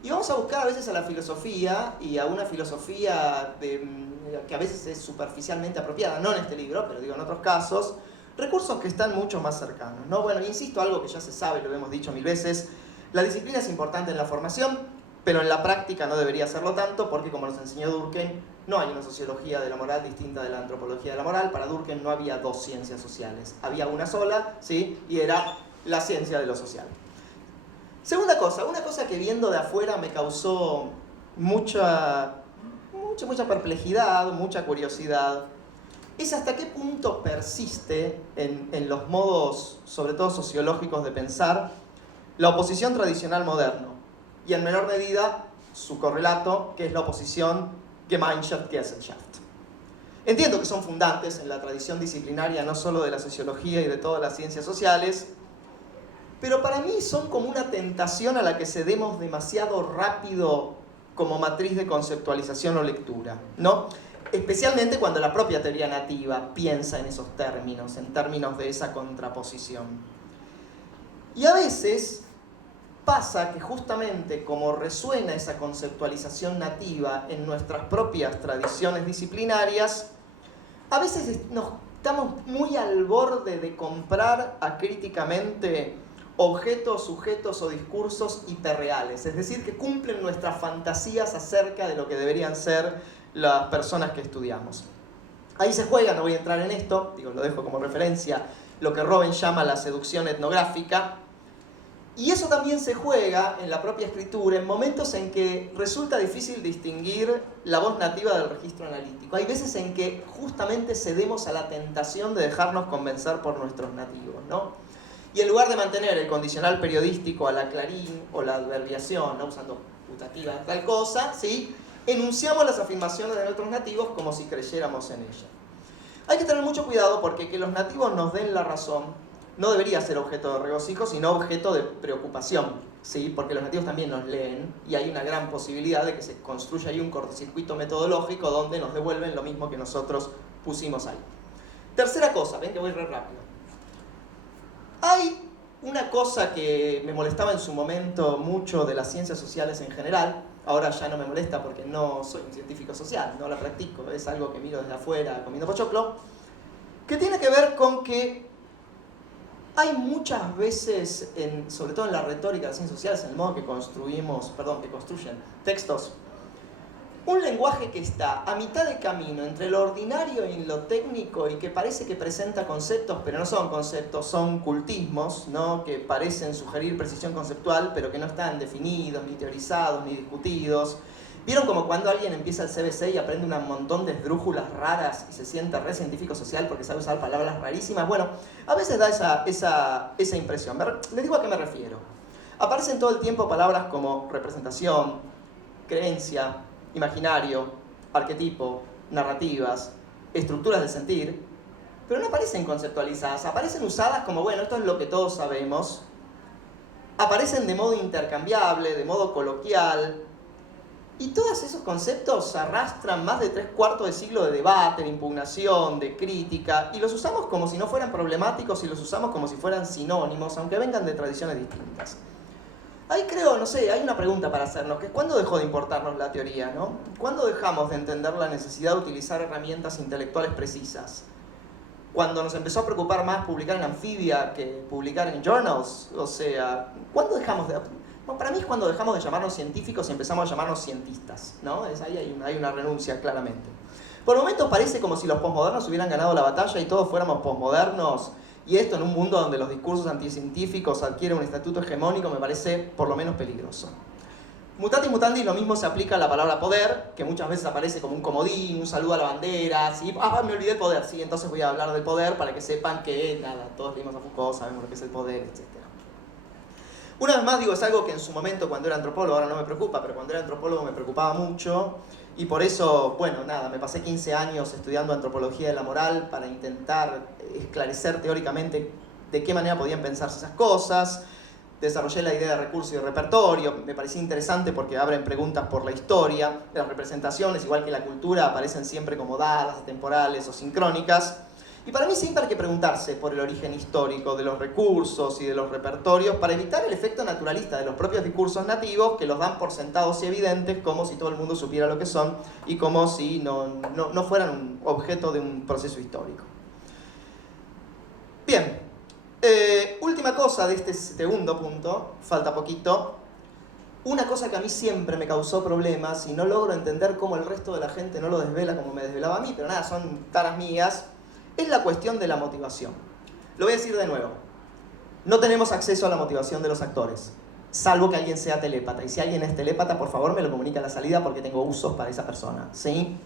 Y vamos a buscar a veces a la filosofía, y a una filosofía que a veces es superficialmente apropiada, no en este libro, pero digo en otros casos, recursos que están mucho más cercanos, ¿no? Bueno, insisto, algo que ya se sabe, lo hemos dicho 1000 veces, la disciplina es importante en la formación, pero en la práctica no debería serlo tanto, porque como nos enseñó Durkheim, no hay una sociología de la moral distinta de la antropología de la moral. Para Durkheim no había dos ciencias sociales, había una sola, ¿sí? Y era la ciencia de lo social. Segunda cosa, una cosa que viendo de afuera me causó mucha perplejidad, mucha curiosidad, es hasta qué punto persiste en los modos, sobre todo sociológicos, de pensar la oposición tradicional moderno, y en menor medida su correlato, que es la oposición Gemeinschaft-Gesellschaft. Entiendo que son fundantes en la tradición disciplinaria no solo de la sociología y de todas las ciencias sociales, pero para mí son como una tentación a la que cedemos demasiado rápido como matriz de conceptualización o lectura, ¿no? Especialmente cuando la propia teoría nativa piensa en esos términos, en términos de esa contraposición. Y a veces pasa que justamente como resuena esa conceptualización nativa en nuestras propias tradiciones disciplinarias, a veces estamos muy al borde de comprar acríticamente objetos, sujetos o discursos hiperreales, es decir, que cumplen nuestras fantasías acerca de lo que deberían ser las personas que estudiamos. Ahí se juega, no voy a entrar en esto, digo, lo dejo como referencia, lo que Robben llama la seducción etnográfica. Y eso también se juega en la propia escritura en momentos en que resulta difícil distinguir la voz nativa del registro analítico. Hay veces en que justamente cedemos a la tentación de dejarnos convencer por nuestros nativos, ¿no? Y en lugar de mantener el condicional periodístico a la Clarín o la adverbiación, ¿no? Usando putativa tal cosa, ¿sí? Enunciamos las afirmaciones de nuestros nativos como si creyéramos en ellas. Hay que tener mucho cuidado porque que los nativos nos den la razón no debería ser objeto de regocijo, sino objeto de preocupación, ¿sí? Porque los nativos también nos leen y hay una gran posibilidad de que se construya ahí un cortocircuito metodológico donde nos devuelven lo mismo que nosotros pusimos ahí. Tercera cosa, ven que voy re rápido. Hay una cosa que me molestaba en su momento mucho de las ciencias sociales en general, ahora ya no me molesta porque no soy un científico social, no la practico, es algo que miro desde afuera comiendo pochoclo, que tiene que ver con que hay muchas veces, sobre todo en la retórica de las ciencias sociales, en el modo que construyen textos, un lenguaje que está a mitad de camino entre lo ordinario y lo técnico y que parece que presenta conceptos, pero no son conceptos, son cultismos, ¿no? Que parecen sugerir precisión conceptual, pero que no están definidos, ni teorizados, ni discutidos. ¿Vieron como cuando alguien empieza el CBC y aprende un montón de esdrújulas raras y se siente re científico social porque sabe usar palabras rarísimas? Bueno, a veces da esa impresión. Les digo a qué me refiero. Aparecen todo el tiempo palabras como representación, creencia, imaginario, arquetipo, narrativas, estructuras del sentir, pero no aparecen conceptualizadas, aparecen usadas como, bueno, esto es lo que todos sabemos, aparecen de modo intercambiable, de modo coloquial, y todos esos conceptos arrastran más de 3/4 de siglo de debate, de impugnación, de crítica, y los usamos como si no fueran problemáticos y los usamos como si fueran sinónimos, aunque vengan de tradiciones distintas. Ahí creo, no sé, hay una pregunta para hacernos, que es ¿cuándo dejó de importarnos la teoría, no? ¿Cuándo dejamos de entender la necesidad de utilizar herramientas intelectuales precisas? Cuando nos empezó a preocupar más publicar en Amphibia que publicar en journals, o sea, ¿cuándo dejamos de...? Bueno, para mí es cuando dejamos de llamarnos científicos y empezamos a llamarnos cientistas, ¿no? Ahí hay una renuncia, claramente. Por momentos parece como si los posmodernos hubieran ganado la batalla y todos fuéramos posmodernos, y esto en un mundo donde los discursos anticientíficos adquieren un estatuto hegemónico me parece por lo menos peligroso. Mutatis mutandis, lo mismo se aplica a la palabra poder, que muchas veces aparece como un comodín, un saludo a la bandera, ¿sí? Me olvidé el poder, sí, entonces voy a hablar del poder para que sepan que, nada, todos leímos a Foucault, sabemos lo que es el poder, etc. Una vez más digo, es algo que en su momento cuando era antropólogo, ahora no me preocupa, pero cuando era antropólogo me preocupaba mucho y por eso, bueno, nada, me pasé 15 años estudiando antropología de la moral para intentar esclarecer teóricamente de qué manera podían pensarse esas cosas. Desarrollé la idea de recurso y de repertorio, me parecía interesante porque abren preguntas por la historia, las representaciones, igual que la cultura, aparecen siempre como dadas, atemporales o sincrónicas. Y para mí siempre hay que preguntarse por el origen histórico de los recursos y de los repertorios para evitar el efecto naturalista de los propios discursos nativos que los dan por sentados y evidentes como si todo el mundo supiera lo que son y como si no fueran un objeto de un proceso histórico. Bien. Última cosa de este segundo punto, falta poquito. Una cosa que a mí siempre me causó problemas y no logro entender cómo el resto de la gente no lo desvela como me desvelaba a mí, pero nada, son taras mías, es la cuestión de la motivación. Lo voy a decir de nuevo. No tenemos acceso a la motivación de los actores, salvo que alguien sea telépata. Y si alguien es telépata, por favor me lo comunica a la salida porque tengo usos para esa persona, ¿sí?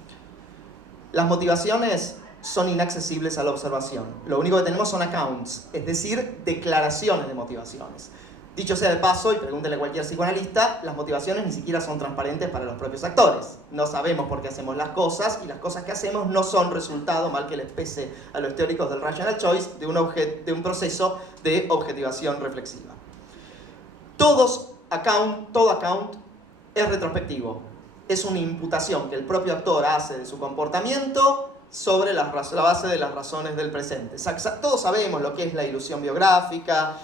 Las motivaciones son inaccesibles a la observación. Lo único que tenemos son accounts, es decir, declaraciones de motivaciones. Dicho sea de paso, y pregúntele a cualquier psicoanalista, las motivaciones ni siquiera son transparentes para los propios actores. No sabemos por qué hacemos las cosas, y las cosas que hacemos no son resultado, mal que les pese a los teóricos del rational choice, de un proceso de objetivación reflexiva. Todo account es retrospectivo. Es una imputación que el propio actor hace de su comportamiento sobre la base de las razones del presente. Todos sabemos lo que es la ilusión biográfica.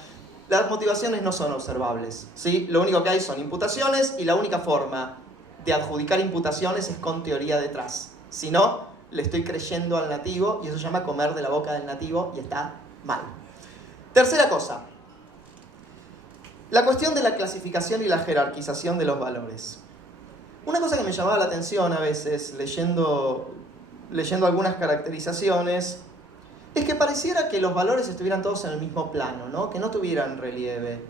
Las motivaciones no son observables, ¿sí? Lo único que hay son imputaciones y la única forma de adjudicar imputaciones es con teoría detrás. Si no, le estoy creyendo al nativo y eso se llama comer de la boca del nativo y está mal. Tercera cosa. La cuestión de la clasificación y la jerarquización de los valores. Una cosa que me llamaba la atención a veces leyendo algunas caracterizaciones, es que pareciera que los valores estuvieran todos en el mismo plano, ¿no? Que no tuvieran relieve.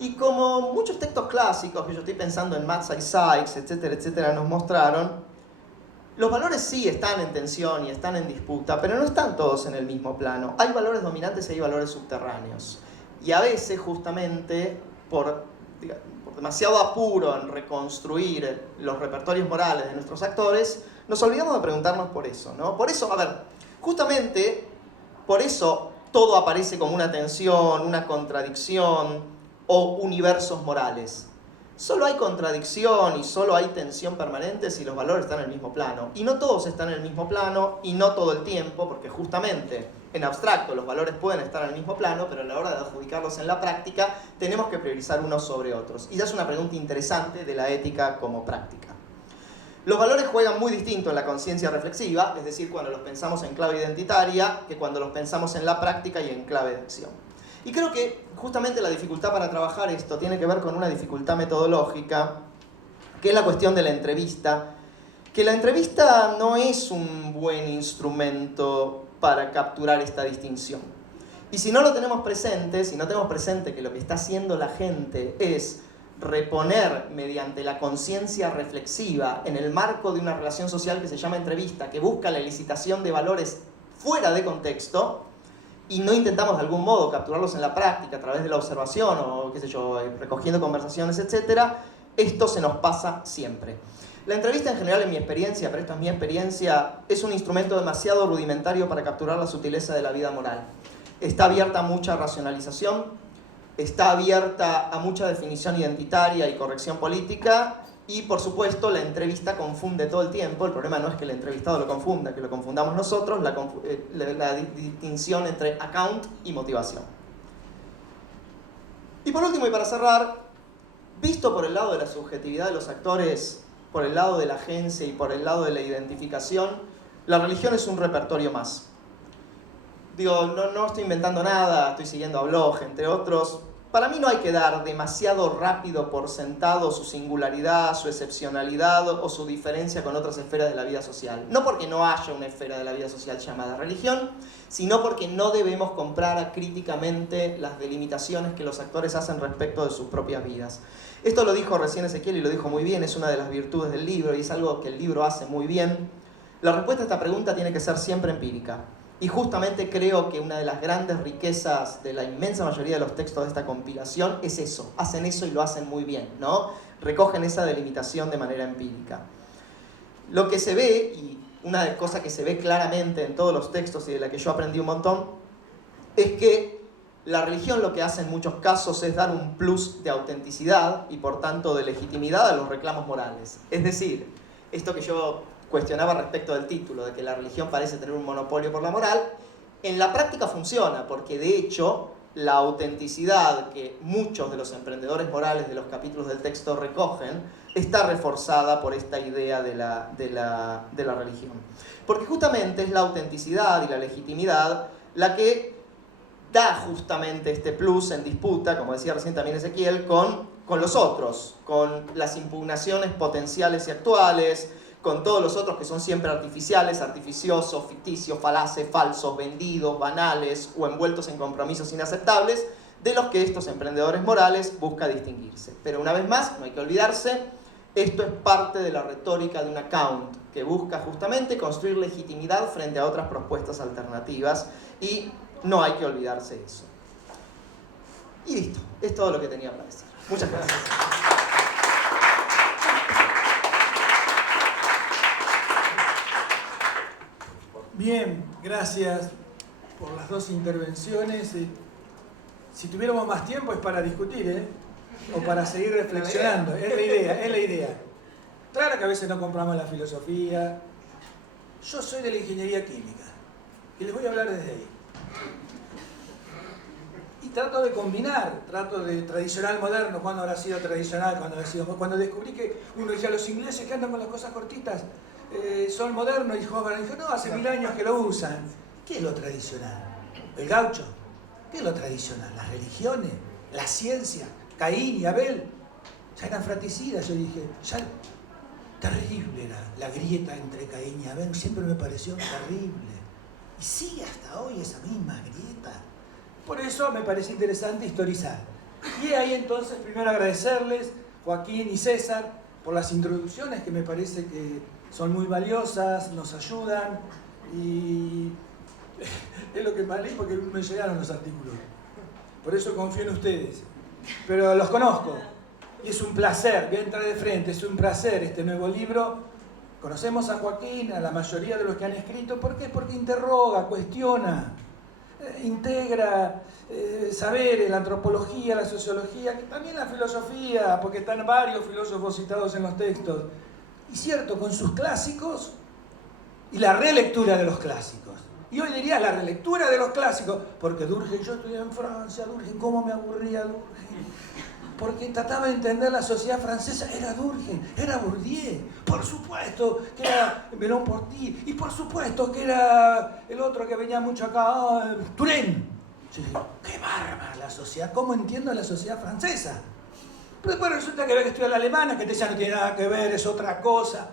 Y como muchos textos clásicos, que yo estoy pensando en Matzai Sykes, etcétera, etcétera, nos mostraron, los valores sí están en tensión y están en disputa, pero no están todos en el mismo plano. Hay valores dominantes y hay valores subterráneos. Y a veces, justamente, por demasiado apuro en reconstruir los repertorios morales de nuestros actores, nos olvidamos de preguntarnos por eso, ¿no? Por eso, a ver, justamente por eso todo aparece como una tensión, una contradicción o universos morales. Solo hay contradicción y solo hay tensión permanente si los valores están en el mismo plano. Y no todos están en el mismo plano y no todo el tiempo, porque justamente en abstracto los valores pueden estar en el mismo plano, pero a la hora de adjudicarlos en la práctica tenemos que priorizar unos sobre otros. Y ya es una pregunta interesante de la ética como práctica. Los valores juegan muy distinto en la conciencia reflexiva, es decir, cuando los pensamos en clave identitaria, que cuando los pensamos en la práctica y en clave de acción. Y creo que justamente la dificultad para trabajar esto tiene que ver con una dificultad metodológica, que es la cuestión de la entrevista, que la entrevista no es un buen instrumento para capturar esta distinción. Y si no lo tenemos presente, si no tenemos presente que lo que está haciendo la gente es reponer mediante la conciencia reflexiva en el marco de una relación social que se llama entrevista, que busca la elicitación de valores fuera de contexto, y no intentamos de algún modo capturarlos en la práctica a través de la observación o, qué sé yo, recogiendo conversaciones, etc., esto se nos pasa siempre. La entrevista en general, en mi experiencia, pero esto es mi experiencia, es un instrumento demasiado rudimentario para capturar la sutileza de la vida moral. Está abierta a mucha racionalización, está abierta a mucha definición identitaria y corrección política, y por supuesto la entrevista confunde todo el tiempo. El problema no es que el entrevistado lo confunda, que lo confundamos nosotros, la distinción entre account y motivación. Y por último, y para cerrar, visto por el lado de la subjetividad de los actores, por el lado de la agencia y por el lado de la identificación, la religión es un repertorio más. Digo, no estoy inventando nada, estoy siguiendo a Bloch, entre otros. Para mí no hay que dar demasiado rápido por sentado su singularidad, su excepcionalidad o su diferencia con otras esferas de la vida social. No porque no haya una esfera de la vida social llamada religión, sino porque no debemos comprar críticamente las delimitaciones que los actores hacen respecto de sus propias vidas. Esto lo dijo recién Ezequiel y lo dijo muy bien, es una de las virtudes del libro y es algo que el libro hace muy bien. La respuesta a esta pregunta tiene que ser siempre empírica. Y justamente creo que una de las grandes riquezas de la inmensa mayoría de los textos de esta compilación es eso. Hacen eso y lo hacen muy bien, ¿no? Recogen esa delimitación de manera empírica. Lo que se ve, y una cosa que se ve claramente en todos los textos y de la que yo aprendí un montón, es que la religión lo que hace en muchos casos es dar un plus de autenticidad y por tanto de legitimidad a los reclamos morales. Es decir, esto que yo cuestionaba respecto del título, de que la religión parece tener un monopolio por la moral, en la práctica funciona, porque de hecho la autenticidad que muchos de los emprendedores morales de los capítulos del texto recogen está reforzada por esta idea de la religión. Porque justamente es la autenticidad y la legitimidad la que da justamente este plus en disputa, como decía recién también Ezequiel, con los otros, con las impugnaciones potenciales y actuales, con todos los otros que son siempre artificiales, artificiosos, ficticios, falaces, falsos, vendidos, banales o envueltos en compromisos inaceptables, de los que estos emprendedores morales buscan distinguirse. Pero una vez más, no hay que olvidarse, esto es parte de la retórica de un account que busca justamente construir legitimidad frente a otras propuestas alternativas y no hay que olvidarse de eso. Y listo, es todo lo que tenía para decir. Muchas gracias. Bien, gracias por las dos intervenciones. Si tuviéramos más tiempo es para discutir, o para seguir reflexionando. Es la idea. Claro que a veces no compramos la filosofía. Yo soy de la ingeniería química y les voy a hablar desde ahí. Y trato de combinar, trato de tradicional moderno, cuando habrá sido tradicional, cuando descubrí que uno decía los ingleses que andan con las cosas cortitas son modernos, y Homer dijo, no, hace 1000 años que lo usan. ¿Qué es lo tradicional? ¿El gaucho? ¿Qué es lo tradicional? ¿Las religiones? ¿La ciencia? ¿Caín y Abel? Ya eran fratricidas, yo dije, ya terrible era la grieta entre Caín y Abel, siempre me pareció terrible. Y sigue hasta hoy esa misma grieta. Por eso me parece interesante historizar. Y ahí entonces primero agradecerles, Joaquín y César, por las introducciones que me parece que son muy valiosas, nos ayudan y es lo que más leí porque me llegaron los artículos. Por eso confío en ustedes. Pero los conozco y es un placer, voy a entrar de frente, es un placer este nuevo libro. Conocemos a Joaquín, a la mayoría de los que han escrito. ¿Por qué? Porque interroga, cuestiona, integra saberes, la antropología, la sociología, también la filosofía, porque están varios filósofos citados en los textos. Y cierto, con sus clásicos y la relectura de los clásicos. Y hoy diría la relectura de los clásicos, porque Durkheim, yo estudié en Francia, Durkheim, ¿cómo me aburría Durkheim? Porque trataba de entender la sociedad francesa, era Durkheim, era Bourdieu, por supuesto que era Merleau-Ponty, y por supuesto que era el otro que venía mucho acá, Turenne. Yo dije, qué bárbara la sociedad, ¿cómo entiendo la sociedad francesa? Pero después resulta que estudia la alemana, que ya no tiene nada que ver, es otra cosa.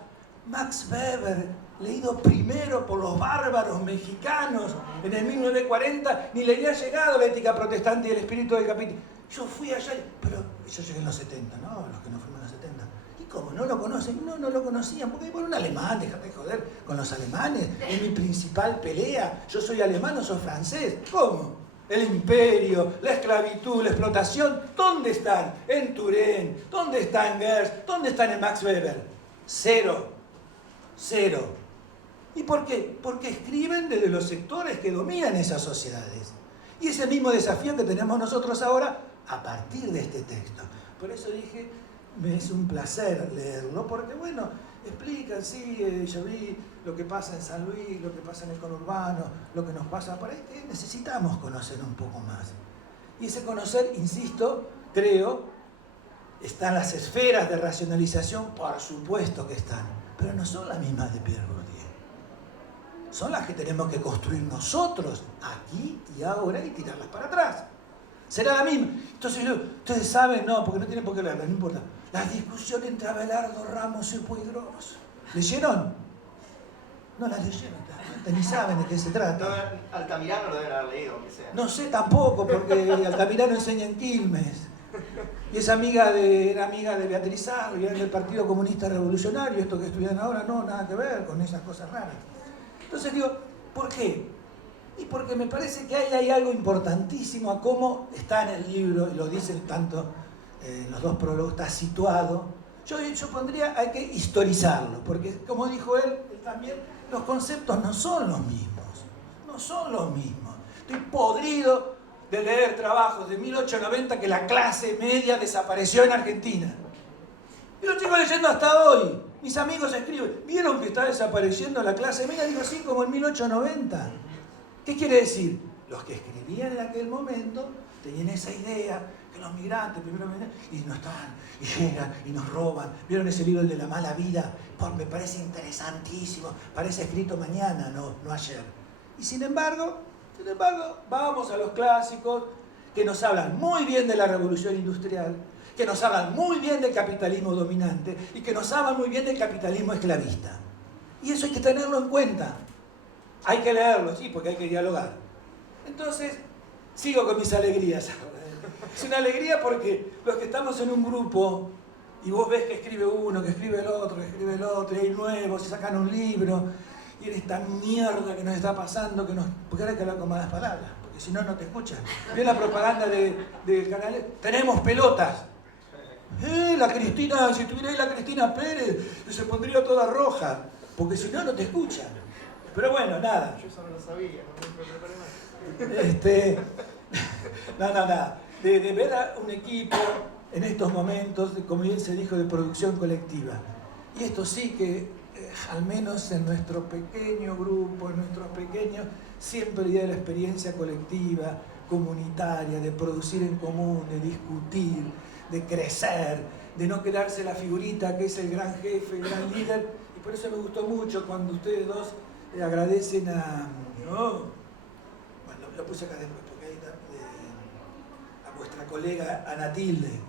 Max Weber, leído primero por los bárbaros mexicanos en el 1940, ni le había llegado la ética protestante y el espíritu del capítulo. Yo fui allá, pero yo llegué en los 70, ¿no? Los que no fuimos en los 70. ¿Y cómo? ¿No lo conocen? No, no lo conocían, porque por un alemán, déjate de joder con los alemanes. Es mi principal pelea. Yo soy alemán, no soy francés. ¿Cómo? El imperio, la esclavitud, la explotación, ¿dónde están? En Turenne, ¿dónde están en Goethe? ¿Dónde están en Max Weber? Cero. Cero. ¿Y por qué? Porque escriben desde los sectores que dominan esas sociedades. Y ese mismo desafío que tenemos nosotros ahora a partir de este texto. Por eso dije, me es un placer leerlo, porque bueno, explican, sí, yo vi lo que pasa en San Luis, lo que pasa en el conurbano, lo que nos pasa por ahí, que necesitamos conocer un poco más. Y ese conocer, insisto, creo, están las esferas de racionalización, por supuesto que están, pero no son las mismas de Pierre Bourdieu. Son las que tenemos que construir nosotros, aquí y ahora, y tirarlas para atrás. Será la misma. Entonces, ustedes saben, no, porque no tienen por qué leerla, no importa. La discusión entre Abelardo Ramos y Puigros. ¿Leyeron? No las leyeron, ni saben de qué se trata. No, Altamirano lo deben haber leído, aunque sea. No sé tampoco, porque Altamirano enseña en Quilmes. Y es era amiga de Beatriz Arro, y era del Partido Comunista Revolucionario. Esto que estudian ahora, no, nada que ver con esas cosas raras. Entonces digo, ¿por qué? Y porque me parece que ahí hay algo importantísimo a cómo está en el libro, y lo dicen tanto los dos prólogos, está situado. Yo pondría, hay que historizarlo, porque como dijo él también, los conceptos no son los mismos, no son los mismos. Estoy podrido de leer trabajos de 1890 que la clase media desapareció en Argentina. Y lo sigo leyendo hasta hoy. Mis amigos escriben, ¿vieron que está desapareciendo la clase media? Digo, sí, como en 1890. ¿Qué quiere decir? Los que escribían en aquel momento tenían esa idea que los migrantes primero venían y no estaban, y llegan y nos roban. ¿Vieron ese libro, el de la mala vida? Me parece interesantísimo, parece escrito mañana, no ayer. Y sin embargo, vamos a los clásicos que nos hablan muy bien de la revolución industrial, que nos hablan muy bien del capitalismo dominante y que nos hablan muy bien del capitalismo esclavista. Y eso hay que tenerlo en cuenta. Hay que leerlo, sí, porque hay que dialogar. Entonces, sigo con mis alegrías ahora. Es una alegría porque los que estamos en un grupo y vos ves que escribe uno, que escribe el otro, y hay nuevos, y sacan un libro, y en esta mierda que nos está pasando, porque ahora hay que hablar con malas palabras, porque si no, no te escuchan. ¿Ves la propaganda del canal? Tenemos pelotas. La Cristina, si tuviera ahí la Cristina Pérez, se pondría toda roja, porque si no, no te escuchan. Pero bueno, nada. Yo eso no lo sabía, no me preparé más. Nada. De ver a un equipo en estos momentos, como bien se dijo, de producción colectiva. Y esto sí que, al menos en nuestro pequeño grupo, siempre la idea de la experiencia colectiva, comunitaria, de producir en común, de discutir, de crecer, de no quedarse la figurita que es el gran jefe, el gran líder. Y por eso me gustó mucho cuando ustedes dos agradecen a... ¿no? Bueno, lo puse acá después, porque ahí está, a vuestra colega Ana Tilde.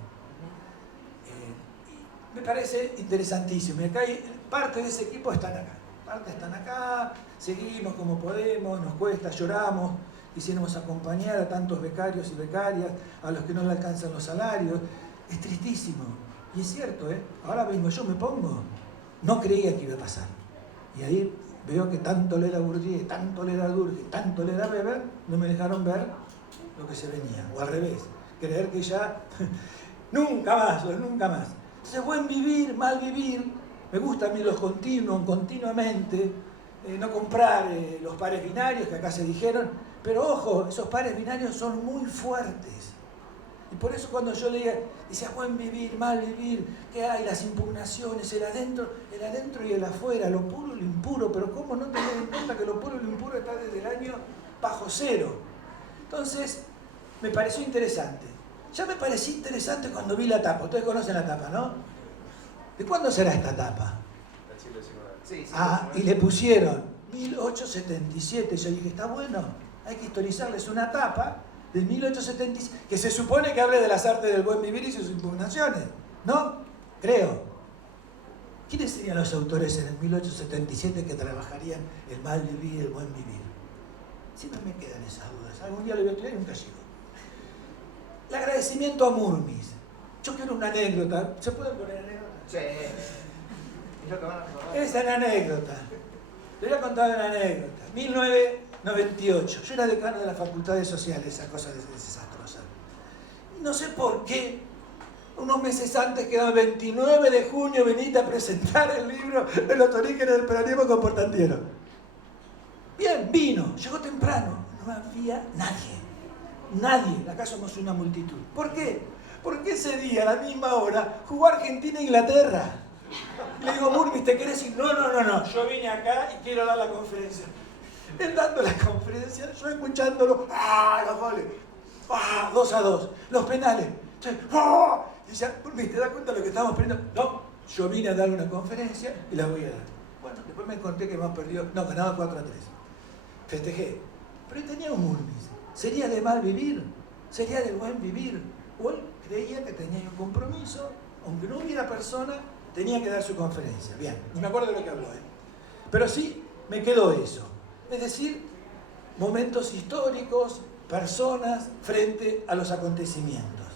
Me parece interesantísimo. Y acá parte de ese equipo están acá, seguimos como podemos, nos cuesta, lloramos, quisiéramos acompañar a tantos becarios y becarias, a los que no le alcanzan los salarios. Es tristísimo. Y es cierto, ahora vengo yo, me pongo. No creía que iba a pasar. Y ahí veo que tanto leer a Bourdieu, tanto leer a Durkheim, tanto leer a Weber, no me dejaron ver lo que se venía. O al revés, creer que ya nunca más. Entonces, buen vivir, mal vivir, me gusta a mí los continuos, continuamente, no comprar los pares binarios que acá se dijeron, pero ojo, esos pares binarios son muy fuertes. Y por eso cuando yo leía, decía buen vivir, mal vivir, ¿qué hay? Las impugnaciones, el adentro y el afuera, lo puro y lo impuro, pero ¿cómo no tener en cuenta que lo puro y lo impuro está desde el año bajo cero? Entonces, me pareció interesante. Ya me pareció interesante cuando vi la tapa. Ustedes conocen la tapa, ¿no? ¿De cuándo será esta tapa? Del siglo XIX. Sí, y le pusieron 1877. Yo dije, está bueno, hay que historizarles una tapa de 1877, que se supone que hable de las artes del buen vivir y sus impugnaciones, ¿no? Creo. ¿Quiénes serían los autores en el 1877 que trabajarían el mal vivir y el buen vivir? Siempre me quedan esas dudas. Algún día lo voy a estudiar y nunca llego. El agradecimiento a Murmis. Yo quiero una anécdota. ¿Se pueden poner anécdotas? Sí. Es lo que van a recordar. Es una anécdota. Le voy a contar una anécdota. 1998. Yo era decano de la Facultad de Sociales, esa cosa desastrosa. Y no sé por qué, unos meses antes, quedaba el 29 de junio, venite a presentar el libro de los orígenes del peronismo comportantiero. Bien, vino, llegó temprano. No había nadie. Acá somos una multitud. ¿Por qué? Porque ese día, a la misma hora, jugó Argentina-Inglaterra. Le digo, Murmis, ¿te querés ir? No, yo vine acá y quiero dar la conferencia. Él dando la conferencia, yo escuchándolo, los goles, 2-2, los penales. Y decía, Murmis, ¿te das cuenta de lo que estamos perdiendo? No, yo vine a dar una conferencia y la voy a dar. Bueno, después me conté que hemos perdido, ganaba 4-3. Festejé. Pero tenía un Murmis. ¿Sería de mal vivir? ¿Sería de buen vivir? O él creía que tenía un compromiso, aunque no hubiera persona, tenía que dar su conferencia. Bien, ni me acuerdo de lo que habló él. Pero sí me quedó eso. Es decir, momentos históricos, personas frente a los acontecimientos.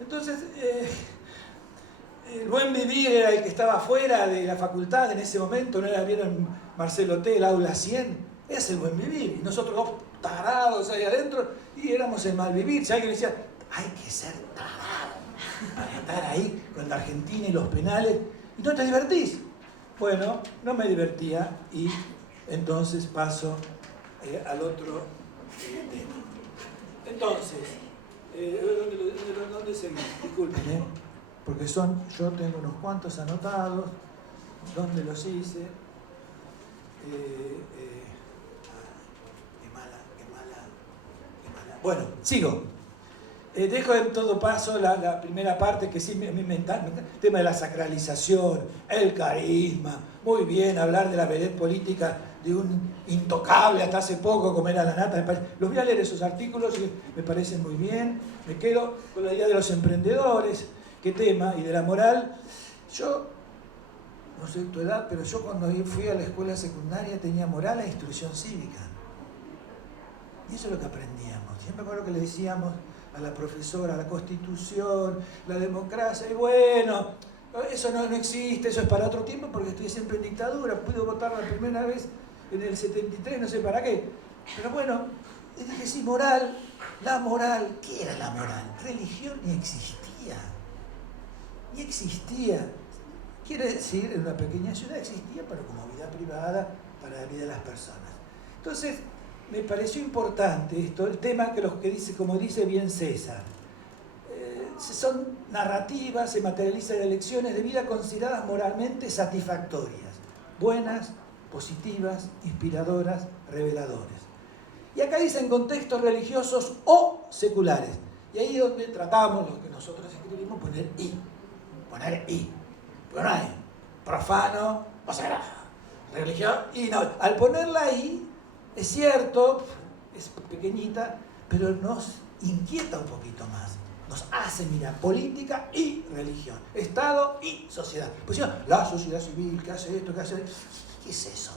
Entonces, el buen vivir era el que estaba fuera de la facultad en ese momento, ¿no era? ¿Vieron Marcelo T., el aula 100? Es el buen vivir. Y nosotros dos tarados ahí adentro y éramos el mal vivir. Si alguien decía, hay que ser tarado para estar ahí con la Argentina y los penales y no te divertís. Bueno, no me divertía y entonces paso al otro tema. Entonces, ¿dónde seguimos? Disculpen, porque yo tengo unos cuantos anotados, ¿dónde los hice? Qué mala. Bueno, sigo. Dejo en todo paso la primera parte que sí me encanta, el tema de la sacralización, el carisma, muy bien, hablar de la vedette política de un intocable hasta hace poco como era la Nata, los voy a leer esos artículos y me parecen muy bien, me quedo con la idea de los emprendedores, qué tema, y de la moral. Yo, no sé tu edad, pero yo cuando fui a la escuela secundaria tenía moral e instrucción cívica, y eso es lo que aprendíamos. Siempre me acuerdo que le decíamos a la profesora, la Constitución, la democracia, y bueno, eso no existe, eso es para otro tiempo porque estoy siempre en dictadura, pude votar la primera vez en el 73, no sé para qué, pero bueno, y dije sí, moral, la moral, ¿qué era la moral? Religión ni existía, quiere decir, en una pequeña ciudad existía, pero como vida privada, para la vida de las personas. Entonces, me pareció importante esto, el tema que dice, como dice bien César, son narrativas, se materializan en lecciones de vida consideradas moralmente satisfactorias, buenas, positivas, inspiradoras, reveladoras. Y acá dicen contextos religiosos o seculares, y ahí es donde tratamos, lo que nosotros escribimos, poner I, pero no hay profano o sagrado, religión, y no, al ponerla ahí, es cierto, es pequeñita, pero nos inquieta un poquito más. Nos hace mirar política y religión, Estado y sociedad. Pues la sociedad civil, ¿qué hace esto? ¿Qué hace esto? ¿Qué es eso?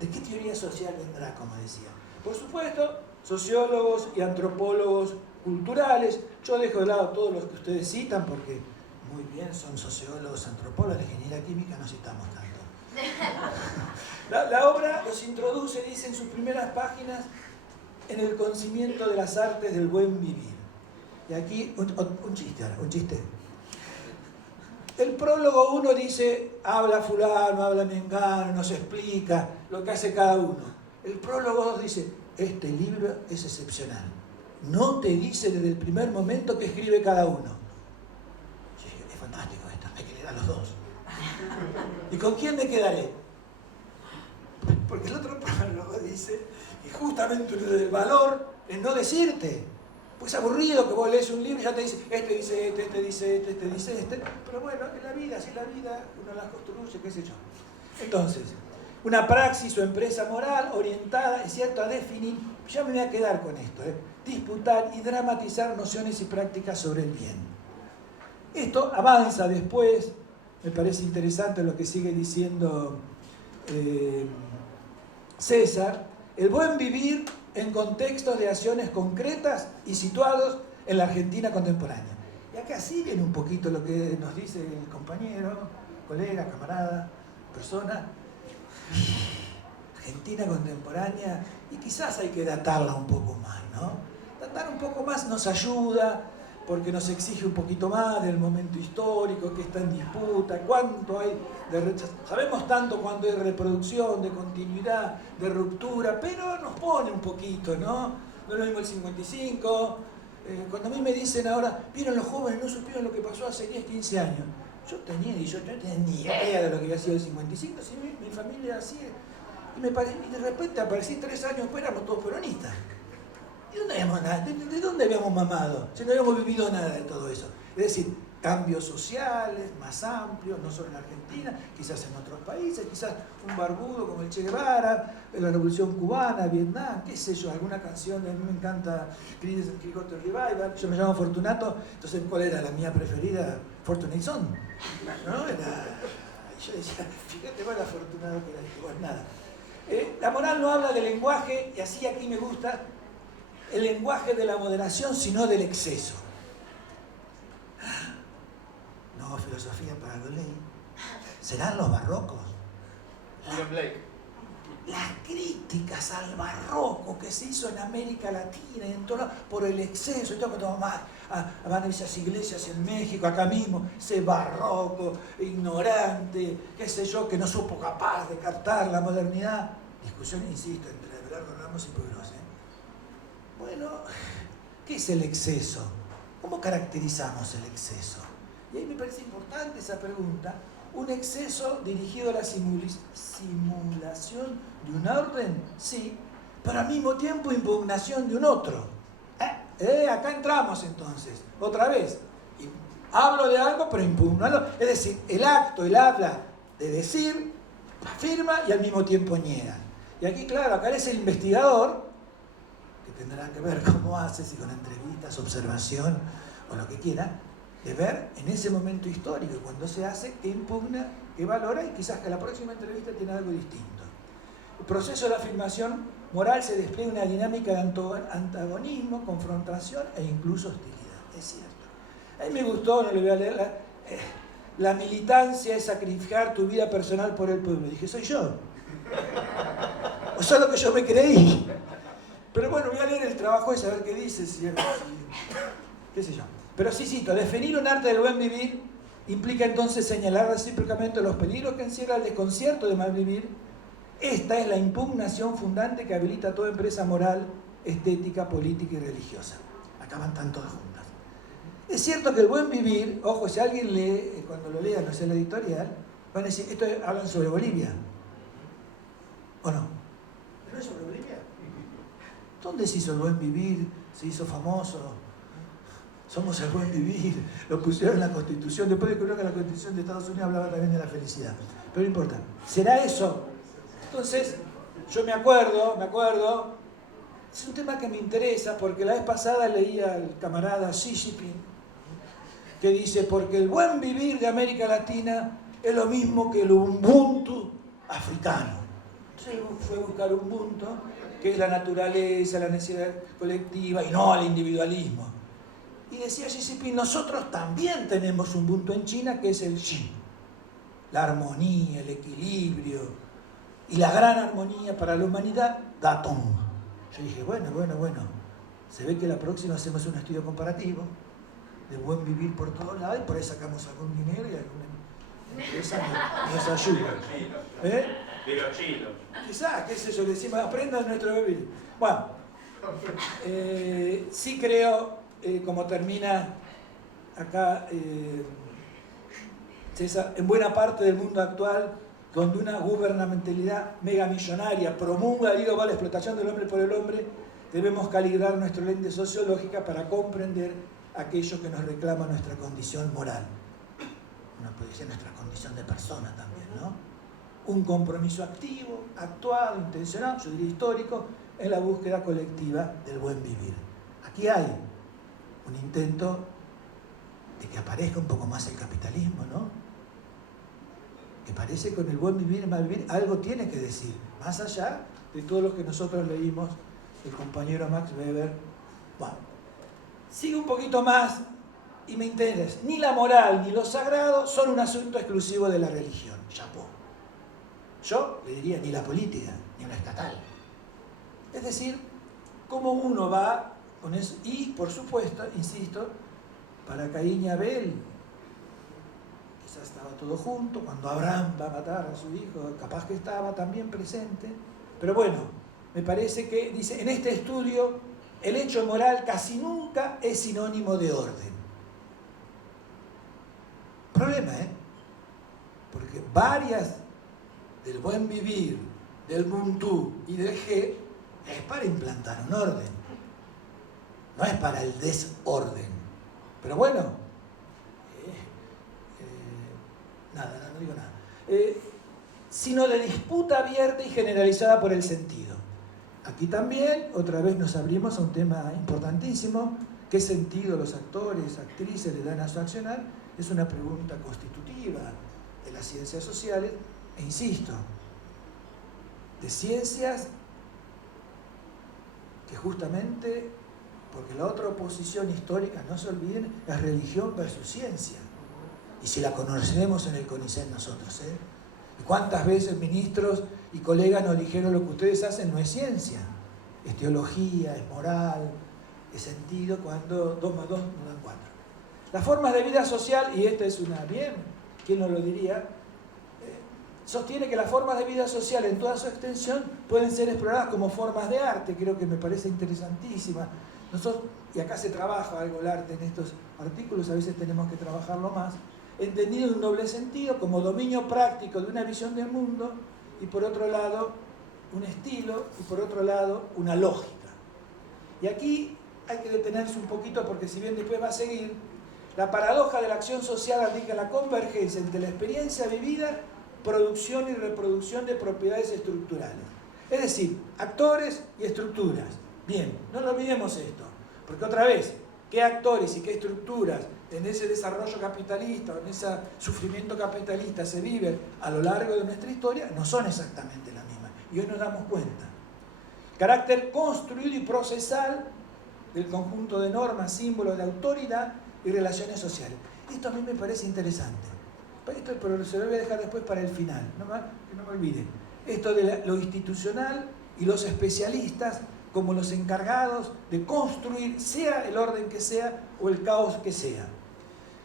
¿De qué teoría social vendrá, como decía? Por supuesto, sociólogos y antropólogos culturales. Yo dejo de lado todos los que ustedes citan, porque muy bien son sociólogos, antropólogos, la ingeniería química no citamos tanto. La obra los introduce, dice en sus primeras páginas, en el conocimiento de las artes del buen vivir. Y aquí un chiste. El prólogo 1 dice, habla fulano, habla mengano, nos explica lo que hace cada uno. El prólogo 2 dice, este libro es excepcional. No te dice desde el primer momento que escribe cada uno. Sí, es fantástico esto, hay que leer a los dos. ¿Y con quién me quedaré? Porque el otro prólogo dice que justamente el valor es no decirte. Pues es aburrido que vos lees un libro y ya te dice, este dice este. Pero bueno, en la vida, así es la vida, uno las construye, qué sé yo. Entonces, una praxis o empresa moral orientada, es cierto, a definir, ya me voy a quedar con esto, disputar y dramatizar nociones y prácticas sobre el bien. Esto avanza después, me parece interesante lo que sigue diciendo César, el buen vivir en contextos de acciones concretas y situados en la Argentina contemporánea. Y acá sí viene un poquito lo que nos dice el compañero, colega, camarada, persona. Argentina contemporánea, y quizás hay que datarla un poco más, ¿no? Datar un poco más nos ayuda, porque nos exige un poquito más del momento histórico que está en disputa, cuánto hay de rechazo. Sabemos tanto cuánto hay de reproducción, de continuidad, de ruptura, pero nos pone un poquito, ¿no? No es lo mismo el 55. Cuando a mí me dicen ahora, vieron los jóvenes, no supieron lo que pasó hace 10, 15 años. Yo no tenía ni idea de lo que había sido el 55, si mi familia así. Y de repente aparecí 3 años después, éramos todos peronistas. ¿De dónde habíamos mamado? Si no habíamos vivido nada de todo eso. Es decir, cambios sociales más amplios, no solo en Argentina, quizás en otros países, quizás un barbudo como el Che Guevara, la Revolución Cubana, Vietnam, qué sé yo, alguna canción, a mí me encanta Quijote Revival, yo me llamo Fortunato, entonces ¿cuál era la mía preferida? Fortunate Son, ¿no? Yo decía, fíjate cuál era Fortunato que era, igual nada. La moral no habla de lenguaje, y así aquí me gusta, el lenguaje de la moderación, sino del exceso. No, filosofía para Goley. ¿Serán los barrocos? William Blake. las críticas al barroco que se hizo en América Latina y en todo, por el exceso, y todo, van a esas iglesias en México, acá mismo, ese barroco, ignorante, qué sé yo, que no supo capaz de captar la modernidad. Discusión, insisto, entre Abelardo Ramos y Puigros. Bueno, ¿qué es el exceso? ¿Cómo caracterizamos el exceso? Y ahí me parece importante esa pregunta. ¿Un exceso dirigido a la simulación de un orden? Sí, pero al mismo tiempo impugnación de un otro. Acá entramos entonces, otra vez. Hablo de algo, pero impugnarlo. Es decir, el acto, el habla de decir, afirma y al mismo tiempo niega. Y aquí, claro, acá es el investigador, que tendrá que ver cómo hace, si con entrevistas, observación o lo que quiera, de ver en ese momento histórico, cuando se hace, qué impugna, qué valora y quizás que la próxima entrevista tiene algo distinto. El proceso de la afirmación moral se despliega una dinámica de antagonismo, confrontación e incluso hostilidad. Es cierto. A mí me gustó, no le voy a leer, la militancia es sacrificar tu vida personal por el pueblo. Dije, soy yo. O sea, lo que yo me creí. Pero bueno, voy a leer el trabajo y saber qué dice, qué sé yo. Pero sí cito, definir un arte del buen vivir implica entonces señalar recíprocamente los peligros que encierra el desconcierto de mal vivir. Esta es la impugnación fundante que habilita toda empresa moral, estética, política y religiosa. Acá van tan todas juntas. Es cierto que el buen vivir, ojo, si alguien lee, cuando lo lea, no sé, la editorial, van a decir, esto hablan sobre Bolivia. ¿O no? ¿No es sobre Bolivia? ¿Dónde se hizo el buen vivir? Se hizo famoso. Somos el buen vivir. Lo pusieron en la Constitución. Después descubrieron que la Constitución de Estados Unidos hablaba también de la felicidad. Pero no importa. ¿Será eso? Entonces, yo me acuerdo, es un tema que me interesa porque la vez pasada leía al camarada Xi Jinping que dice, porque el buen vivir de América Latina es lo mismo que el Ubuntu africano. Entonces fue a buscar Ubuntu, que es la naturaleza, la necesidad colectiva y no el individualismo. Y decía Xi Jinping, nosotros también tenemos un Ubuntu en China que es el Xi. La armonía, el equilibrio y la gran armonía para la humanidad, Datong. Yo dije, bueno. Se ve que la próxima hacemos un estudio comparativo de buen vivir por todos lados y por ahí sacamos algún dinero y alguna empresa nos ayuda. De los chinos. Quizás, qué sé yo, le decimos, aprendan nuestro vivir. Bueno, sí creo, como termina acá César, en buena parte del mundo actual, donde una gubernamentalidad megamillonaria promulga la explotación del hombre por el hombre, debemos calibrar nuestra lente sociológica para comprender aquello que nos reclama nuestra condición moral. Uno puede decir nuestra condición de persona también, ¿no? Un compromiso activo, actuado, intencional, yo diría histórico, en la búsqueda colectiva del buen vivir. Aquí hay un intento de que aparezca un poco más el capitalismo, ¿no? Que parece que con el buen vivir y mal vivir algo tiene que decir, más allá de todo lo que nosotros leímos del compañero Max Weber. Bueno, sigo un poquito más y me interesa. Ni la moral ni lo sagrado son un asunto exclusivo de la religión. Chapó. Yo le diría ni la política ni la estatal. Es decir, cómo uno va con eso. Y, por supuesto, insisto, para Caín y Abel, quizás estaba todo junto, cuando Abraham va a matar a su hijo, capaz que estaba también presente. Pero bueno, me parece que, dice, en este estudio, el hecho moral casi nunca es sinónimo de orden. Problema, porque varias del buen vivir, del Ubuntu y del G es para implantar un orden, no es para el desorden. Pero bueno, no digo nada. Sino de disputa abierta y generalizada por el sentido. Aquí también, otra vez nos abrimos a un tema importantísimo. ¿Qué sentido los actores, actrices le dan a su accionar? Es una pregunta constitutiva de las ciencias sociales, e insisto, de ciencias que justamente, porque la otra oposición histórica, no se olviden, es religión versus ciencia. Y si la conocemos en el CONICET nosotros, ¿Cuántas veces ministros y colegas nos dijeron lo que ustedes hacen no es ciencia? Es teología, es moral, es sentido, cuando 2 más 2 nos dan 4. Las formas de vida social, y esta es una bien, ¿quién no lo diría? Sostiene que las formas de vida social en toda su extensión pueden ser exploradas como formas de arte. Creo que me parece interesantísima. Nosotros, y acá se trabaja algo el arte en estos artículos, a veces tenemos que trabajarlo más, entendido en un doble sentido, como dominio práctico de una visión del mundo, y por otro lado, un estilo, y por otro lado, una lógica. Y aquí hay que detenerse un poquito, porque si bien después va a seguir, la paradoja de la acción social radica en la convergencia entre la experiencia vivida, producción y reproducción de propiedades estructurales. Es decir, actores y estructuras. Bien, no lo olvidemos esto, porque otra vez, ¿qué actores y qué estructuras en ese desarrollo capitalista o en ese sufrimiento capitalista se viven a lo largo de nuestra historia? No son exactamente las mismas. Y hoy nos damos cuenta. Carácter construido y procesal del conjunto de normas, símbolos de autoridad y relaciones sociales. Esto a mí me parece interesante. Esto pero se lo voy a dejar después para el final, que no me olviden. Esto de lo institucional y los especialistas como los encargados de construir, sea el orden que sea o el caos que sea.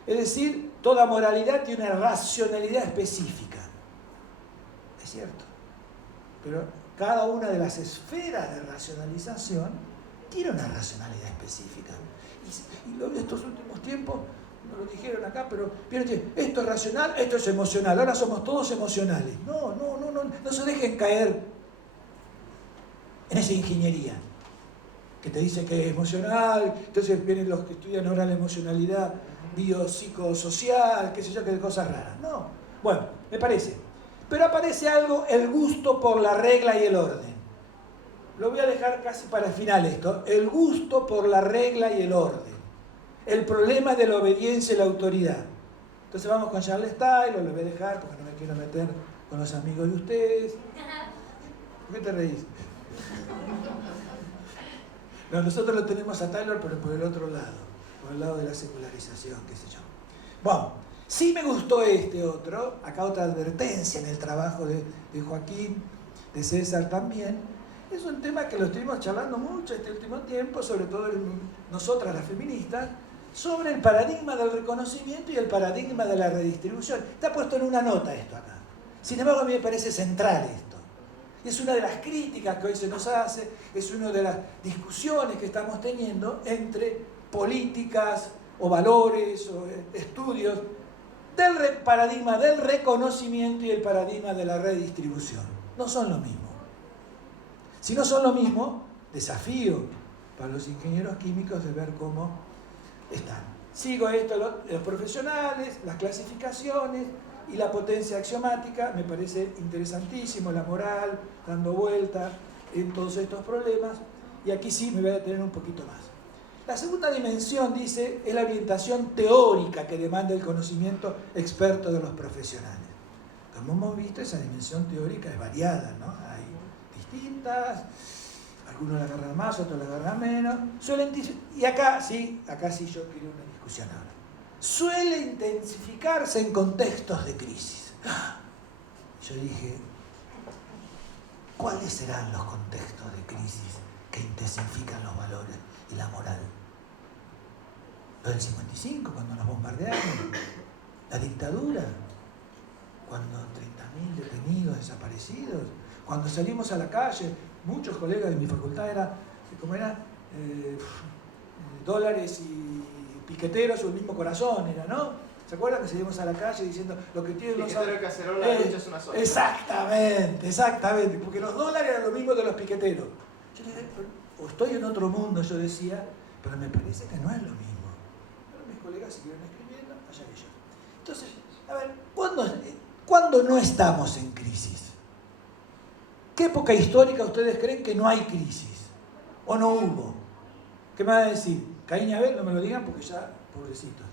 Es decir, toda moralidad tiene una racionalidad específica. Es cierto. Pero cada una de las esferas de racionalización tiene una racionalidad específica. Y en estos últimos tiempos, no lo dijeron acá, pero esto es racional, esto es emocional. Ahora somos todos emocionales. No se dejen caer en esa ingeniería que te dice que es emocional. Entonces vienen los que estudian ahora la emocionalidad biopsicosocial, qué sé yo, qué cosas raras. No. Bueno, me parece. Pero aparece algo, el gusto por la regla y el orden. Lo voy a dejar casi para el final esto. El gusto por la regla y el orden. El problema de la obediencia y la autoridad. Entonces vamos con Charles Taylor, lo voy a dejar porque no me quiero meter con los amigos de ustedes. ¿Por qué te reís? No, nosotros lo tenemos a Taylor, pero por el otro lado, por el lado de la secularización, qué sé yo. Bueno, sí me gustó este otro, acá otra advertencia en el trabajo de Joaquín, de César también. Es un tema que lo estuvimos charlando mucho este último tiempo, sobre todo nosotras las feministas, sobre el paradigma del reconocimiento y el paradigma de la redistribución. Está puesto en una nota esto acá. Sin embargo, a mí me parece central esto. Es una de las críticas que hoy se nos hace, es una de las discusiones que estamos teniendo entre políticas o valores o estudios del paradigma del reconocimiento y el paradigma de la redistribución. No son lo mismo. Si no son lo mismo, desafío para los ingenieros químicos de ver cómo están. Sigo esto, los profesionales, las clasificaciones y la potencia axiomática, me parece interesantísimo, la moral, dando vuelta en todos estos problemas, y aquí sí me voy a detener un poquito más. La segunda dimensión, dice, es la orientación teórica que demanda el conocimiento experto de los profesionales. Como hemos visto, esa dimensión teórica es variada, ¿no? Hay distintas, algunos la agarran más, otros la agarran menos, y acá sí yo quiero una discusión ahora. Suele intensificarse en contextos de crisis. Yo dije, ¿cuáles serán los contextos de crisis que intensifican los valores y la moral? Lo del 55, cuando nos bombardearon, la dictadura, cuando 30.000 detenidos, desaparecidos, cuando salimos a la calle, muchos colegas de mi facultad dólares y piqueteros o el mismo corazón era, ¿no? ¿Se acuerdan que salimos a la calle diciendo lo que tienen los piquetero y cacerola, la lucha es una sola? Exactamente, porque los dólares eran lo mismo de los piqueteros. Yo dije, o estoy en otro mundo, yo decía, pero me parece que no es lo mismo. Pero mis colegas siguieron escribiendo, allá ellos. Entonces, a ver, ¿cuándo no estamos en crisis? ¿Qué época histórica ustedes creen que no hay crisis? ¿O no hubo? ¿Qué me van a decir? Caín y Abel, no me lo digan porque ya, pobrecitos.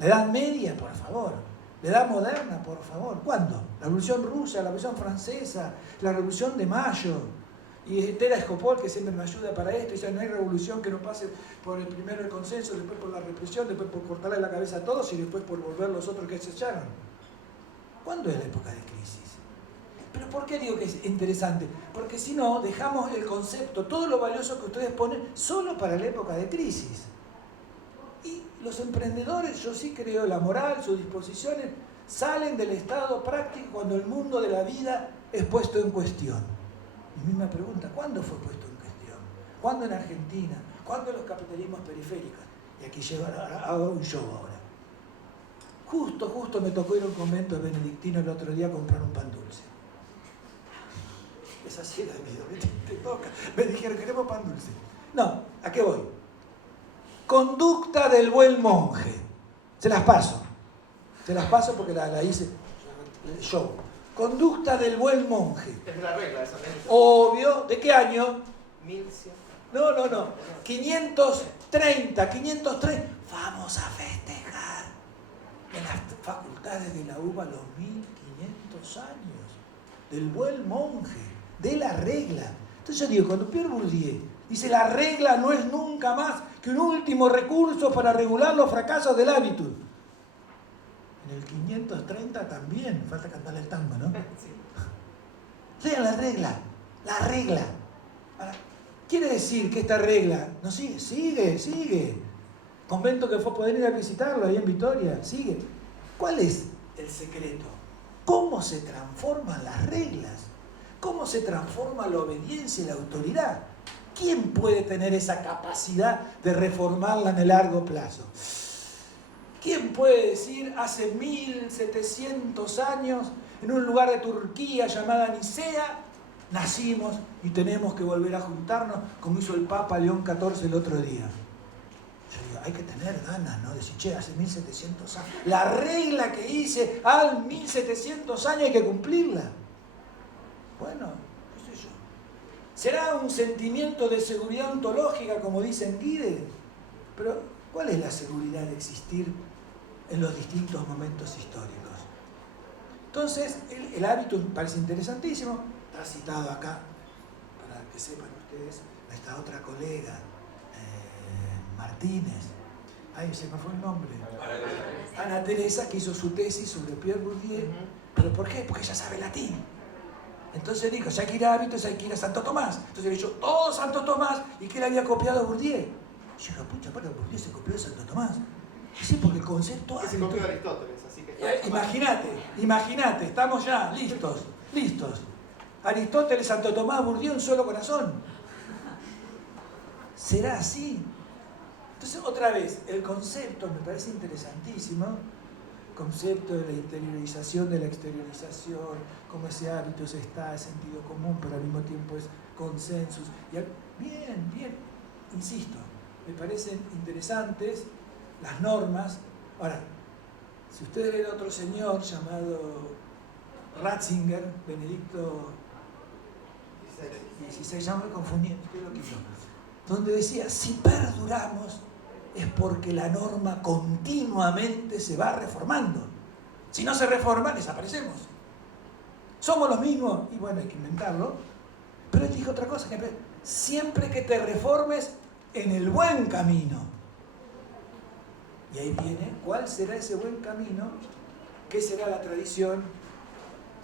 La Edad Media, por favor. La Edad Moderna, por favor. ¿Cuándo? La Revolución Rusa, la Revolución Francesa, la Revolución de Mayo. Y Tera Escopol, que siempre me ayuda para esto, dice, no hay revolución que no pase por primero el consenso, después por la represión, después por cortarle la cabeza a todos y después por volver los otros que se echaron. ¿Cuándo es la época de crisis? Pero ¿por qué digo que es interesante? Porque si no, dejamos el concepto, todo lo valioso que ustedes ponen, solo para la época de crisis. Y los emprendedores, yo sí creo, la moral, sus disposiciones, salen del estado práctico cuando el mundo de la vida es puesto en cuestión. Mi misma pregunta, ¿cuándo fue puesto en cuestión? ¿Cuándo en Argentina? ¿Cuándo en los capitalismos periféricos? Y aquí hago un show ahora. Justo me tocó ir a un convento benedictino el otro día a comprar un pan dulce. Es así la vida, te toca. Me dijeron, queremos pan dulce. No, ¿a qué voy? Conducta del buen monje. Se las paso porque la hice yo. Conducta del buen monje. Es una regla esa. Obvio. ¿De qué año? 1100. No. 530. Vamos a festejar en las facultades de la UBA los 1500 años del buen monje, de la regla. Entonces yo digo, cuando Pierre Bourdieu dice la regla no es nunca más que un último recurso para regular los fracasos del hábito. En el 530 también, falta cantarle el tango, ¿no? Sí. Lean la regla. Ahora, quiere decir que esta regla no sigue. Convento que fue poder ir a visitarlo ahí en Vitoria, sigue. ¿Cuál es el secreto? ¿Cómo se transforman las reglas? ¿Cómo se transforma la obediencia y la autoridad? ¿Quién puede tener esa capacidad de reformarla en el largo plazo? ¿Quién puede decir hace 1700 años, en un lugar de Turquía llamada Nicea, nacimos y tenemos que volver a juntarnos, como hizo el Papa León XIV el otro día? Yo digo, hay que tener ganas, ¿no? Decir, che, hace 1700 años. La regla que hice al 1700 años hay que cumplirla. Bueno, qué sé yo. ¿Será un sentimiento de seguridad ontológica, como dicen Guide? Pero, ¿cuál es la seguridad de existir en los distintos momentos históricos? Entonces, el hábito me parece interesantísimo. Está citado acá, para que sepan ustedes, esta otra colega, Martínez. Ay, se me fue el nombre. Ana Teresa, que hizo su tesis sobre Pierre Bourdieu. ¿Pero por qué? Porque ella sabe latín. Entonces dijo, si hay que ir a hábitos, hay que ir a Santo Tomás. Entonces le dijo, todo Santo Tomás, y que él había copiado a Bourdieu. Y yo digo, pucha, pero Bourdieu se copió de Santo Tomás. Y sí, porque el concepto... Se copió de Aristóteles, así que... Imagínate, estamos ya listos. Aristóteles, Santo Tomás, Bourdieu, un solo corazón. ¿Será así? Entonces, otra vez, el concepto me parece interesantísimo, concepto de la interiorización de la exteriorización, cómo ese hábito está, es sentido común, pero al mismo tiempo es consensus. Bien, insisto, me parecen interesantes las normas. Ahora, si ustedes leen a otro señor llamado Ratzinger, Benedicto XVI, ya me voy confundiendo, donde decía, si perduramos es porque la norma continuamente se va reformando. Si no se reforma, desaparecemos. Somos los mismos, y bueno, hay que inventarlo, pero él dijo otra cosa, que siempre que te reformes en el buen camino. Y ahí viene, ¿cuál será ese buen camino? ¿Qué será la tradición?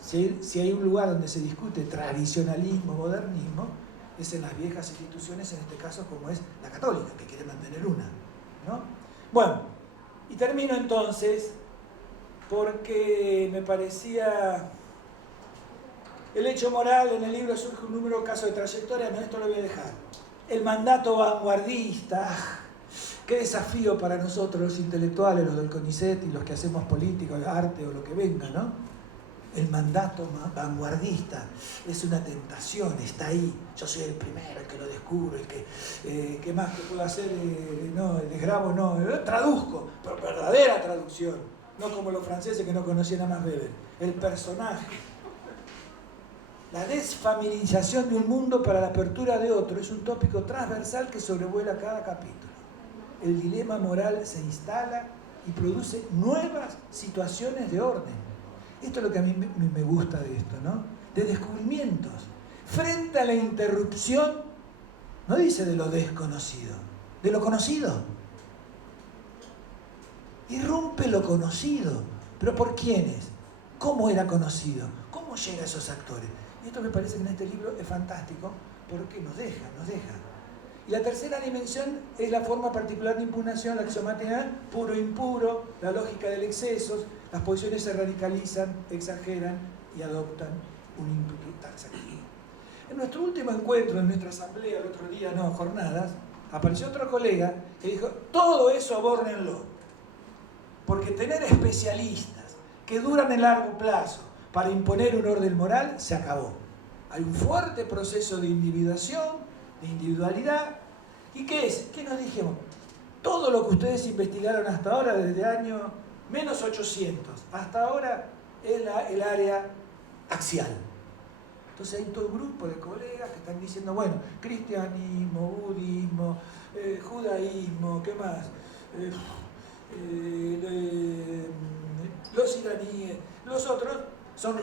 Si hay un lugar donde se discute tradicionalismo, modernismo, es en las viejas instituciones, en este caso como es la católica, que quiere mantener una, ¿no? Bueno, y termino entonces porque me parecía el hecho moral. En el libro surge un número de casos de trayectoria, no, esto lo voy a dejar. El mandato vanguardista, qué desafío para nosotros los intelectuales, los del CONICET y los que hacemos política, arte o lo que venga, ¿no? El mandato vanguardista es una tentación, está ahí. Yo soy el primero, el que lo descubro, el que ¿qué más que puedo hacer? No, el desgrabo no, traduzco, pero verdadera traducción, no como los franceses que no conocían a Max Weber. El personaje. La desfamiliarización de un mundo para la apertura de otro es un tópico transversal que sobrevuela cada capítulo. El dilema moral se instala y produce nuevas situaciones de orden. Esto es lo que a mí me gusta de esto, ¿no? De descubrimientos. Frente a la interrupción, no dice de lo desconocido, de lo conocido. Irrumpe lo conocido. ¿Pero por quiénes? ¿Cómo era conocido? ¿Cómo ¿Cómo llega a esos actores? Y esto me parece que en este libro es fantástico porque nos deja. Y la tercera dimensión es la forma particular de impugnación, la axiomática, puro impuro, la lógica del exceso, las posiciones se radicalizan, exageran y adoptan un ímpetu taxativo. En nuestro último encuentro, en nuestra asamblea, el otro día, jornadas, apareció otro colega que dijo, todo eso abórrenlo, porque tener especialistas que duran en largo plazo para imponer un orden moral, se acabó. Hay un fuerte proceso de individuación, de individualidad. ¿Y qué es? ¿Qué nos dijimos? Todo lo que ustedes investigaron hasta ahora, desde el año menos 800 hasta ahora, es el área axial. Entonces hay todo un grupo de colegas que están diciendo, bueno, cristianismo, budismo, judaísmo, ¿qué más? Los iraníes, los otros son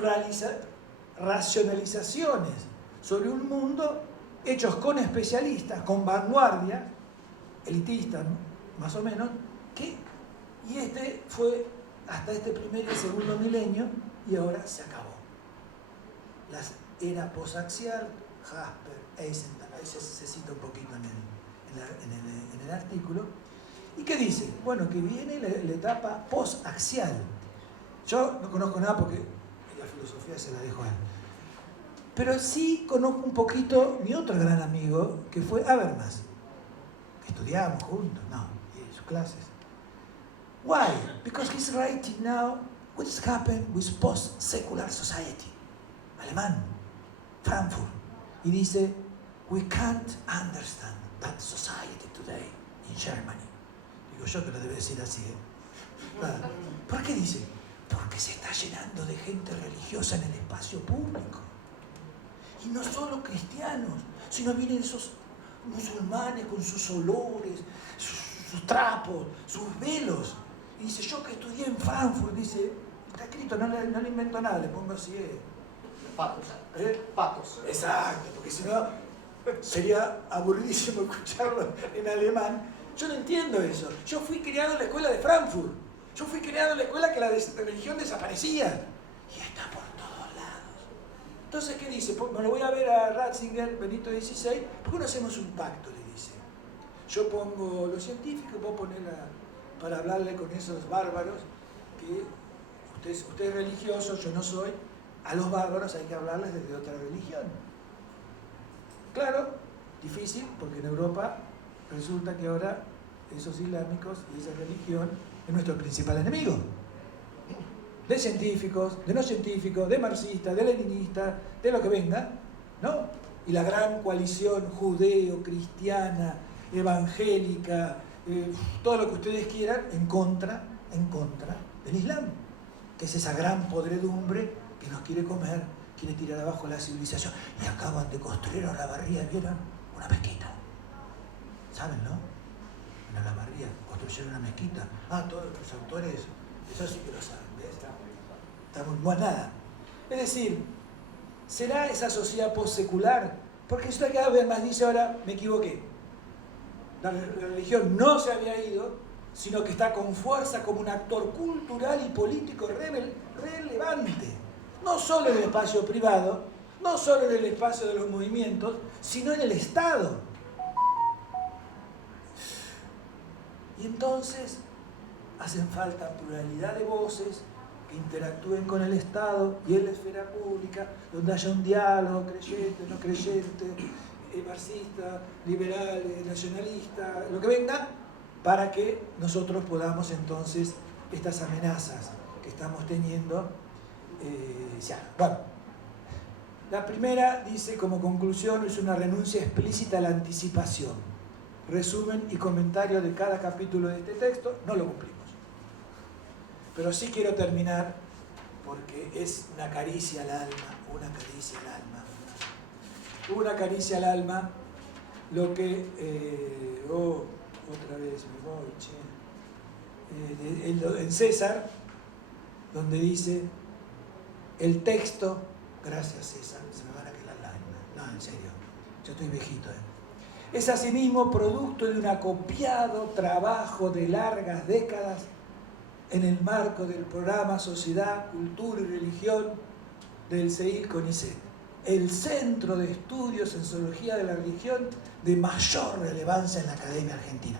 racionalizaciones sobre un mundo hechos con especialistas, con vanguardia, elitistas, ¿no? Más o menos, y este fue hasta este primer y segundo milenio y ahora se acabó. La era posaxial, Jasper, Eisenstein, ahí se cita un poquito en el artículo. ¿Y qué dice? Bueno, que viene la etapa posaxial. Yo no conozco nada porque la filosofía se la dejo a él. Pero sí conozco un poquito mi otro gran amigo, que fue Habermas, que estudiábamos juntos, en sus clases. Why? Because he's writing now what has happened with post-secular society. Alemán, Frankfurt. Y dice, we can't understand that society today in Germany. Digo yo que lo debe decir así, ¿Por qué dice? Porque se está llenando de gente religiosa en el espacio público. Y no solo cristianos, sino vienen esos musulmanes con sus olores, sus trapos, sus velos. Y dice, yo que estudié en Frankfurt, dice, está escrito, no le invento nada, le pongo así. Patos. Patos. Exacto, porque si no sería aburridísimo escucharlo en alemán. Yo no entiendo eso. Yo fui criado en la escuela de Frankfurt. Yo fui criado en la escuela que la religión desaparecía. Y está por todos lados. Entonces, ¿qué dice? Pues, me lo voy a ver a Ratzinger, Benito XVI. ¿Por qué no hacemos un pacto? Le dice. Yo pongo los científicos, vos ponés para hablarle con esos bárbaros, que usted es religioso, yo no soy. A los bárbaros hay que hablarles desde otra religión. Claro, difícil, porque en Europa resulta que ahora esos islámicos y esa religión es nuestro principal enemigo. De científicos, de no científicos, de marxistas, de leninistas, de lo que venga, ¿no? Y la gran coalición judeo-cristiana, evangélica, todo lo que ustedes quieran, en contra del Islam, que es esa gran podredumbre que nos quiere comer, quiere tirar abajo la civilización. Y acaban de construir en Olavarría, ¿vieron? Una mezquita. ¿Saben, no? En Olavarría construyeron una mezquita. Todos los autores, eso sí que lo saben, ¿ves? Estamos más nada. Es decir, ¿será esa sociedad postsecular? Porque esto que Habermas dice ahora, me equivoqué. La religión no se había ido, sino que está con fuerza como un actor cultural y político relevante. No solo en el espacio privado, no solo en el espacio de los movimientos, sino en el Estado. Y entonces hacen falta pluralidad de voces que interactúen con el Estado y en la esfera pública, donde haya un diálogo creyente, no creyente, marxista, liberal, nacionalista, lo que venga, para que nosotros podamos entonces estas amenazas que estamos teniendo. Bueno, la primera dice como conclusión es una renuncia explícita a la anticipación. Resumen y comentario de cada capítulo de este texto, no lo cumplimos. Pero sí quiero terminar porque es una caricia al alma, una caricia al alma. Una caricia al alma, lo que... otra vez me voy, en César, donde dice, el texto, gracias César, se me van a quedar lágrimas, no, en serio, yo estoy viejito, es asimismo producto de un acopiado trabajo de largas décadas en el marco del programa Sociedad, Cultura y Religión del CEIL CONICET, el Centro de Estudios en Zoología de la Religión de mayor relevancia en la Academia Argentina.